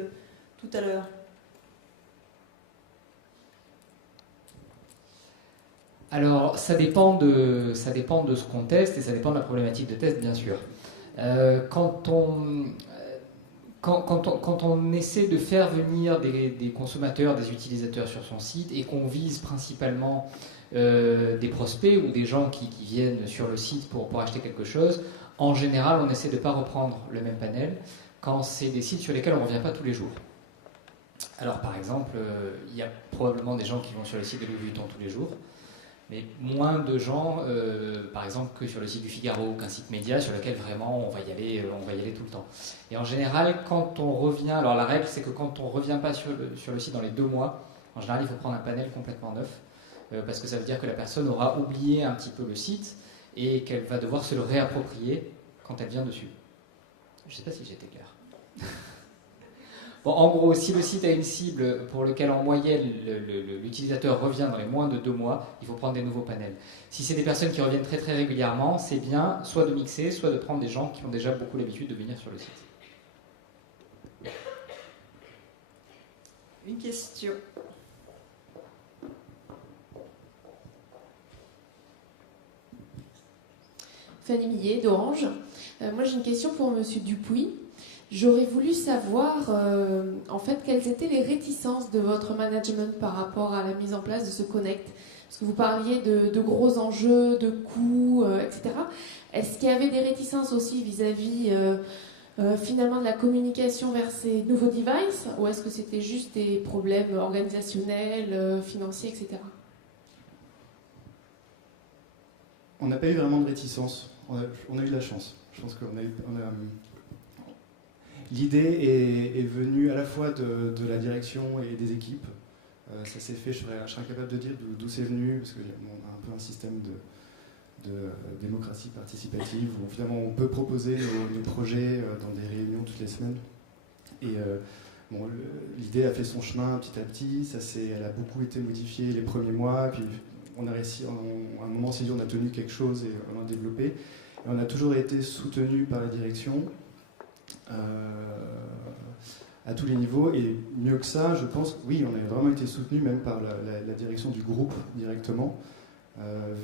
tout à l'heure? Alors, ça dépend de ce qu'on teste, et ça dépend de la problématique de test, bien sûr. Quand on essaie de faire venir des consommateurs, des utilisateurs sur son site, et qu'on vise principalement des prospects ou des gens qui viennent sur le site pour acheter quelque chose, en général, on essaie de ne pas reprendre le même panel quand c'est des sites sur lesquels on ne revient pas tous les jours. Alors, par exemple, il y a probablement des gens qui vont sur le site de Louis Vuitton tous les jours, mais moins de gens, par exemple, que sur le site du Figaro ou qu'un site média sur lequel vraiment on va y aller tout le temps. Et en général, quand on revient, alors la règle c'est que quand on ne revient pas sur le site dans les 2 mois, en général il faut prendre un panel complètement neuf, parce que ça veut dire que la personne aura oublié un petit peu le site et qu'elle va devoir se le réapproprier quand elle vient dessus. Je ne sais pas si j'étais clair. Bon, en gros, si le site a une cible pour laquelle en moyenne l'utilisateur revient dans les moins de 2 mois, il faut prendre des nouveaux panels. Si c'est des personnes qui reviennent très très régulièrement, c'est bien soit de mixer, soit de prendre des gens qui ont déjà beaucoup l'habitude de venir sur le site. Une question. Fanny Millet d'Orange. Moi j'ai une question pour Monsieur Dupuis. J'aurais voulu savoir en fait quelles étaient les réticences de votre management par rapport à la mise en place de ce Connect. Parce que vous parliez de gros enjeux, de coûts, etc. Est-ce qu'il y avait des réticences aussi vis-à-vis finalement de la communication vers ces nouveaux devices, ou est-ce que c'était juste des problèmes organisationnels, financiers, etc. On n'a pas eu vraiment de réticence. On a eu de la chance. Je pense qu'on a l'idée est venue à la fois de la direction et des équipes. Ça s'est fait, je serais incapable de dire d'où c'est venu, parce qu'on a un peu un système de démocratie participative, où finalement on peut proposer nos projets dans des réunions toutes les semaines. Et bon, l'idée a fait son chemin petit à petit, elle a beaucoup été modifiée les premiers mois, puis on a réussi, à un moment on s'est dit on a tenu quelque chose et on a développé. Et on a toujours été soutenu par la direction, à tous les niveaux, et mieux que ça, je pense, oui, on a vraiment été soutenu même par la direction du groupe directement,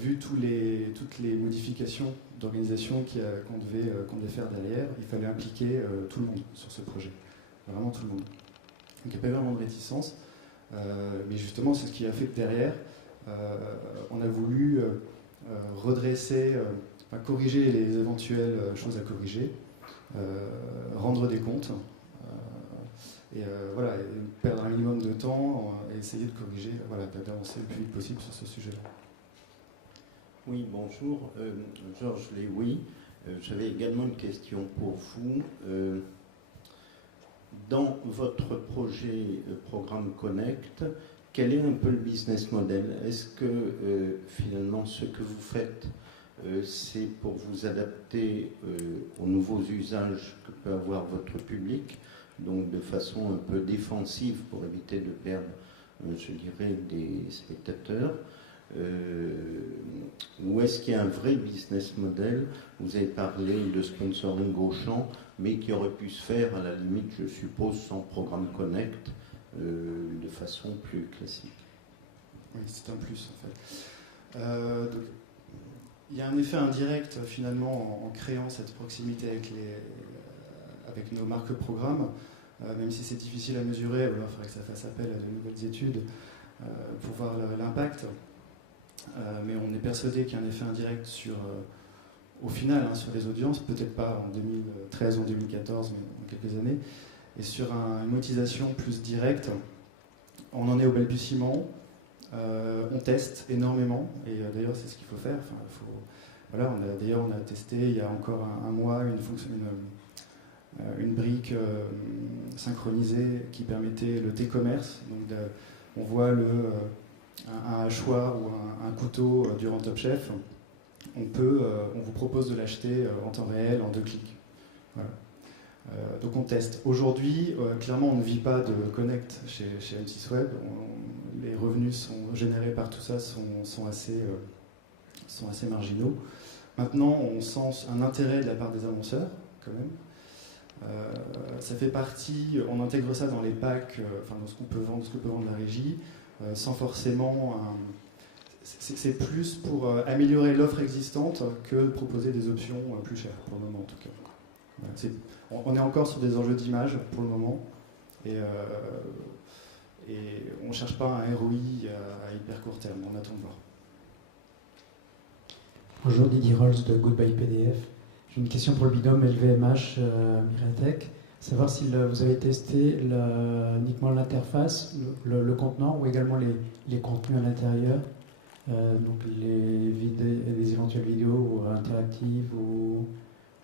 vu toutes les modifications d'organisation qu'on devait faire derrière. Il fallait impliquer tout le monde sur ce projet, vraiment tout le monde. Donc il n'y a pas eu vraiment de réticence, mais justement c'est ce qui a fait que derrière, on a voulu redresser, corriger les éventuelles choses à corriger, rendre des comptes, et voilà, perdre un minimum de temps et essayer de corriger, voilà, d'avancer le plus vite possible sur ce sujet-là. Oui, bonjour, Georges Léoui. J'avais également une question pour vous. Dans votre projet Programme Connect, quel est un peu le business model? Est-ce que finalement ce que vous faites, c'est pour vous adapter aux nouveaux usages que peut avoir votre public, donc de façon un peu défensive pour éviter de perdre, je dirais, des spectateurs, ou est-ce qu'il y a un vrai business model? Vous avez parlé de sponsoring au champ, mais qui aurait pu se faire à la limite, je suppose, sans Programme Connect, de façon plus classique. Oui, c'est un plus en fait. Donc, il y a un effet indirect finalement en créant cette proximité avec nos marques programmes, même si c'est difficile à mesurer, il faudrait que ça fasse appel à de nouvelles études pour voir l'impact. Mais on est persuadé qu'il y a un effet indirect au final, sur les audiences, peut-être pas en 2013 ou en 2014, mais en quelques années, et sur une monétisation plus directe. On en est au balbutiement, on teste énormément, et d'ailleurs c'est ce qu'il faut faire. Voilà, on a testé il y a encore un mois une brique synchronisée qui permettait le T-commerce. Donc on voit un hachoir ou un couteau durant Top Chef. On vous propose de l'acheter en temps réel, en 2 clics. Voilà. Donc on teste. Aujourd'hui, clairement, on ne vit pas de Connect chez M6 Web. Les revenus sont générés par tout ça sont assez marginaux. Maintenant, on sent un intérêt de la part des annonceurs, quand même. Ça fait partie, on intègre ça dans les packs, dans ce qu'on peut vendre, ce que peut vendre la régie, sans forcément... c'est plus pour améliorer l'offre existante que de proposer des options plus chères, pour le moment en tout cas. Voilà, on est encore sur des enjeux d'image pour le moment, et on ne cherche pas un ROI à hyper court terme, on attend de voir. Bonjour, Didier Rolls de Goodbye PDF. J'ai une question pour le binôme LVMH Miratech. Savoir si vous avez testé uniquement l'interface, le contenant, ou également les contenus à l'intérieur, donc les éventuelles vidéos interactives ou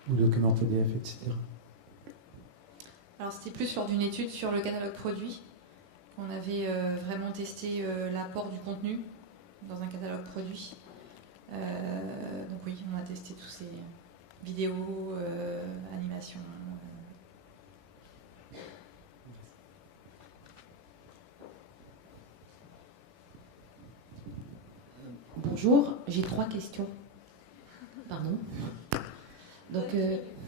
documents PDF, etc. Alors c'était plus sur d'une étude sur le catalogue produit. On avait vraiment testé l'apport du contenu dans un catalogue produit. Donc oui, on a testé tous ces vidéos, animations. Bonjour, j'ai 3 questions. Pardon. Donc,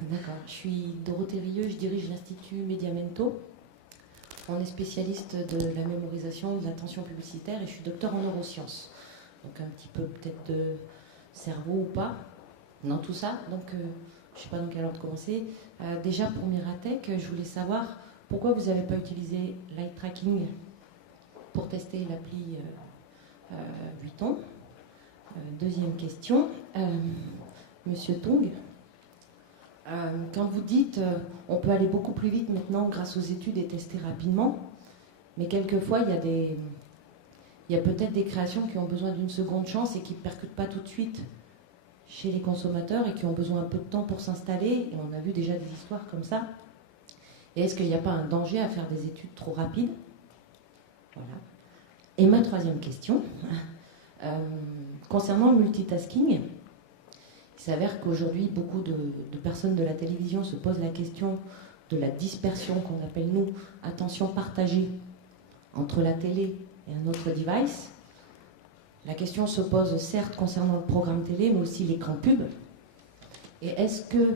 d'accord, je suis Dorothée Rieux, je dirige l'Institut Mediamento. On est spécialiste de la mémorisation, de l'attention publicitaire, et je suis docteur en neurosciences. Donc un petit peu peut-être de cerveau ou pas, dans tout ça. Donc je ne sais pas dans quel ordre commencer. Déjà pour Miratech, je voulais savoir pourquoi vous n'avez pas utilisé l'eye tracking pour tester l'appli Vuitton. Deuxième question, Monsieur Tong, quand vous dites on peut aller beaucoup plus vite maintenant grâce aux études et tester rapidement, mais quelquefois il y a peut-être des créations qui ont besoin d'une seconde chance et qui ne percutent pas tout de suite chez les consommateurs et qui ont besoin un peu de temps pour s'installer, et on a vu déjà des histoires comme ça. Et est-ce qu'il n'y a pas un danger à faire des études trop rapides? Voilà. Et ma troisième question, concernant le multitasking, il s'avère qu'aujourd'hui, beaucoup de personnes de la télévision se posent la question de la dispersion qu'on appelle, nous, attention partagée entre la télé et un autre device. La question se pose certes concernant le programme télé, mais aussi l'écran pub. Et est-ce que,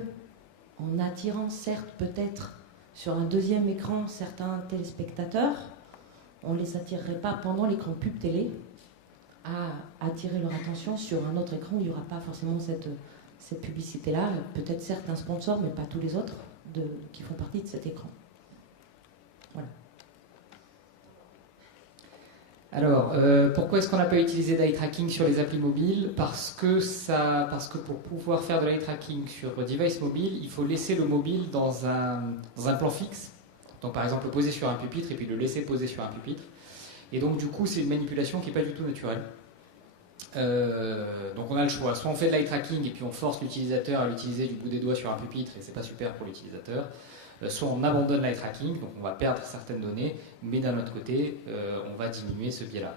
en attirant certes peut-être sur un deuxième écran certains téléspectateurs, on ne les attirerait pas pendant l'écran pub télé à attirer leur attention sur un autre écran où il n'y aura pas forcément cette publicité-là, peut-être certains sponsors, mais pas tous les autres qui font partie de cet écran. Voilà. Alors, pourquoi est-ce qu'on n'a pas utilisé d'eye tracking sur les applis mobiles ? Parce que pour pouvoir faire de l'eye tracking sur device mobile, il faut laisser le mobile dans un plan fixe. Donc par exemple, le poser sur un pupitre et puis le laisser poser sur un pupitre. Et donc du coup, c'est une manipulation qui n'est pas du tout naturelle. Donc on a le choix. Soit on fait de l'eye tracking et puis on force l'utilisateur à l'utiliser du bout des doigts sur un pupitre et c'est pas super pour l'utilisateur. Soit on abandonne l'eye tracking, donc on va perdre certaines données, mais d'un autre côté, on va diminuer ce biais-là.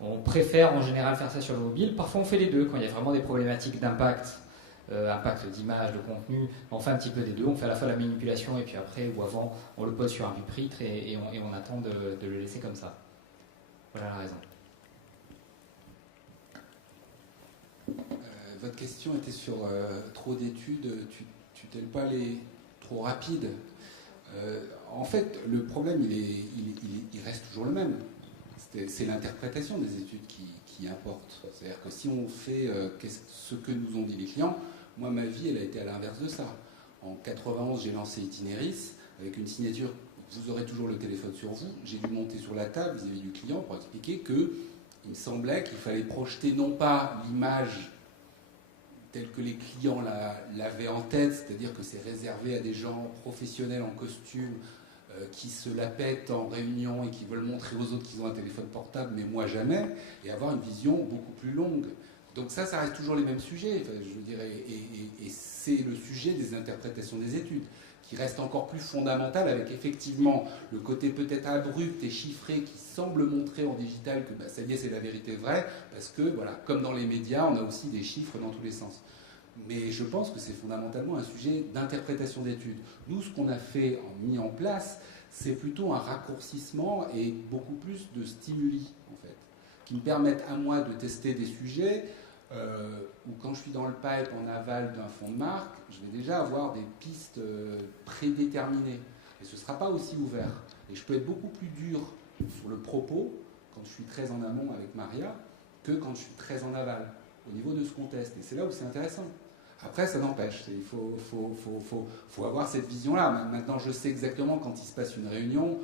On préfère en général faire ça sur le mobile. Parfois on fait les deux quand il y a vraiment des problématiques d'impact, impact d'image, de contenu. On fait un petit peu des deux. On fait à la fois la manipulation et puis après ou avant, on le pose sur un pupitre et on attend de le laisser comme ça. Voilà la raison. Votre question était sur trop d'études, tutelle pas les trop rapides. En fait, le problème, il reste toujours le même. C'est l'interprétation des études qui importe. C'est-à-dire que si on fait ce que nous ont dit les clients, moi, ma vie, elle a été à l'inverse de ça. En 91, j'ai lancé Itinéris avec une signature, vous aurez toujours le téléphone sur vous. J'ai dû monter sur la table vis-à-vis du client pour expliquer que il me semblait qu'il fallait projeter non pas l'image telle que les clients l'avaient en tête, c'est-à-dire que c'est réservé à des gens professionnels en costume qui se la pètent en réunion et qui veulent montrer aux autres qu'ils ont un téléphone portable, mais moi jamais, et avoir une vision beaucoup plus longue. Donc ça reste toujours les mêmes sujets, enfin, je dirais, et c'est le sujet des interprétations des études, qui reste encore plus fondamental avec effectivement le côté peut-être abrupt et chiffré qui semble montrer en digital que ça y est, c'est la vérité vraie, parce que voilà, comme dans les médias, on a aussi des chiffres dans tous les sens. Mais je pense que c'est fondamentalement un sujet d'interprétation d'études. Nous, ce qu'on a mis en place, c'est plutôt un raccourcissement et beaucoup plus de stimuli, en fait, qui me permettent à moi de tester des sujets où quand je suis dans le pipe en aval d'un fonds de marque, je vais déjà avoir des pistes prédéterminées. Et ce ne sera pas aussi ouvert. Et je peux être beaucoup plus dur sur le propos, quand je suis très en amont avec Maria, que quand je suis très en aval, au niveau de ce qu'on teste. Et c'est là où c'est intéressant. Après, ça n'empêche. Il faut avoir cette vision-là. Maintenant, je sais exactement quand il se passe une réunion,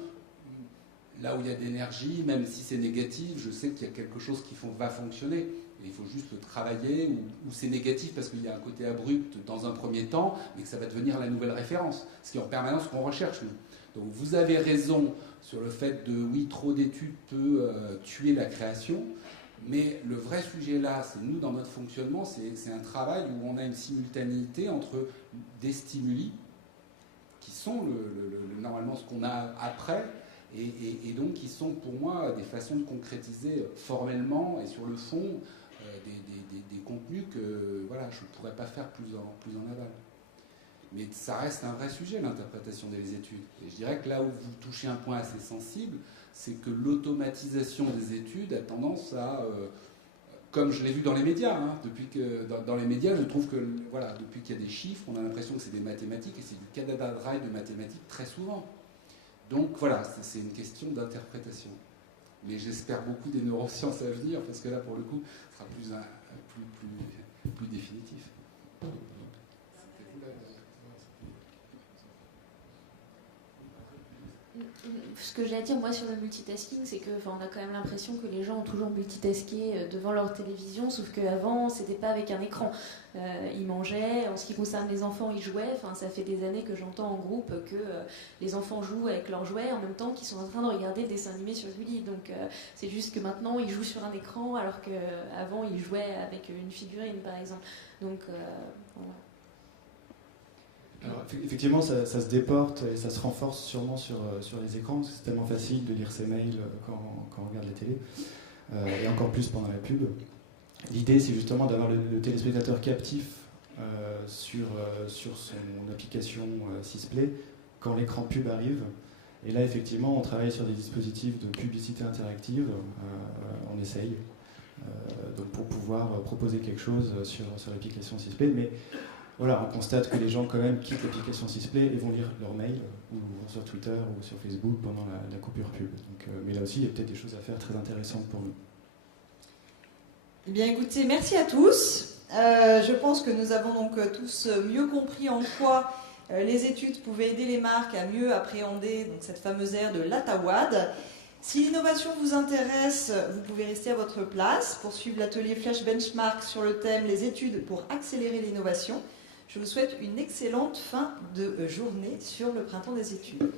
là où il y a de l'énergie, même si c'est négatif, je sais qu'il y a quelque chose qui va fonctionner. Et il faut juste le travailler, ou c'est négatif parce qu'il y a un côté abrupt dans un premier temps, mais que ça va devenir la nouvelle référence. Ce qui est en permanence ce qu'on recherche, nous. Donc vous avez raison sur le fait de, oui, trop d'études peut tuer la création, mais le vrai sujet là, c'est nous, dans notre fonctionnement, c'est un travail où on a une simultanéité entre des stimuli, qui sont normalement ce qu'on a après, et donc qui sont pour moi des façons de concrétiser formellement et sur le fond des contenus que voilà, je ne pourrais pas faire plus en aval. Mais ça reste un vrai sujet, l'interprétation des études. Et je dirais que là où vous touchez un point assez sensible, c'est que l'automatisation des études a tendance à, comme je l'ai vu dans les médias, depuis que dans les médias, je trouve que voilà, depuis qu'il y a des chiffres, on a l'impression que c'est des mathématiques et c'est du cadavrail de mathématiques très souvent. Donc voilà, c'est une question d'interprétation. Mais j'espère beaucoup des neurosciences à venir, parce que là, pour le coup, ce sera plus définitif. Ce que j'ai à dire moi sur le multitasking, c'est que on a quand même l'impression que les gens ont toujours multitasqué devant leur télévision, sauf qu'avant c'était pas avec un écran. Ils mangeaient, en ce qui concerne les enfants, ils jouaient. Enfin, ça fait des années que j'entends en groupe que les enfants jouent avec leurs jouets en même temps qu'ils sont en train de regarder des dessins animés sur Gulli. Donc c'est juste que maintenant ils jouent sur un écran alors qu'avant ils jouaient avec une figurine par exemple. Donc voilà. Alors, effectivement, ça se déporte et ça se renforce sûrement sur les écrans, parce que c'est tellement facile de lire ses mails quand on regarde la télé, et encore plus pendant la pub. L'idée, c'est justement d'avoir le téléspectateur captif sur son application Sisplay quand l'écran pub arrive. Et là, effectivement, on travaille sur des dispositifs de publicité interactive, on essaye, donc pour pouvoir proposer quelque chose sur l'application Sisplay. Mais voilà, on constate que les gens quand même quittent l'application Sisplay et vont lire leur mail ou sur Twitter ou sur Facebook pendant la coupure pub. Donc, mais là aussi, il y a peut-être des choses à faire très intéressantes pour nous. Eh bien écoutez, merci à tous. Je pense que nous avons donc tous mieux compris en quoi les études pouvaient aider les marques à mieux appréhender donc, cette fameuse ère de l'ATAWAD. Si l'innovation vous intéresse, vous pouvez rester à votre place pour suivre l'atelier Flash Benchmark sur le thème « Les études pour accélérer l'innovation ». Je vous souhaite une excellente fin de journée sur le printemps des études.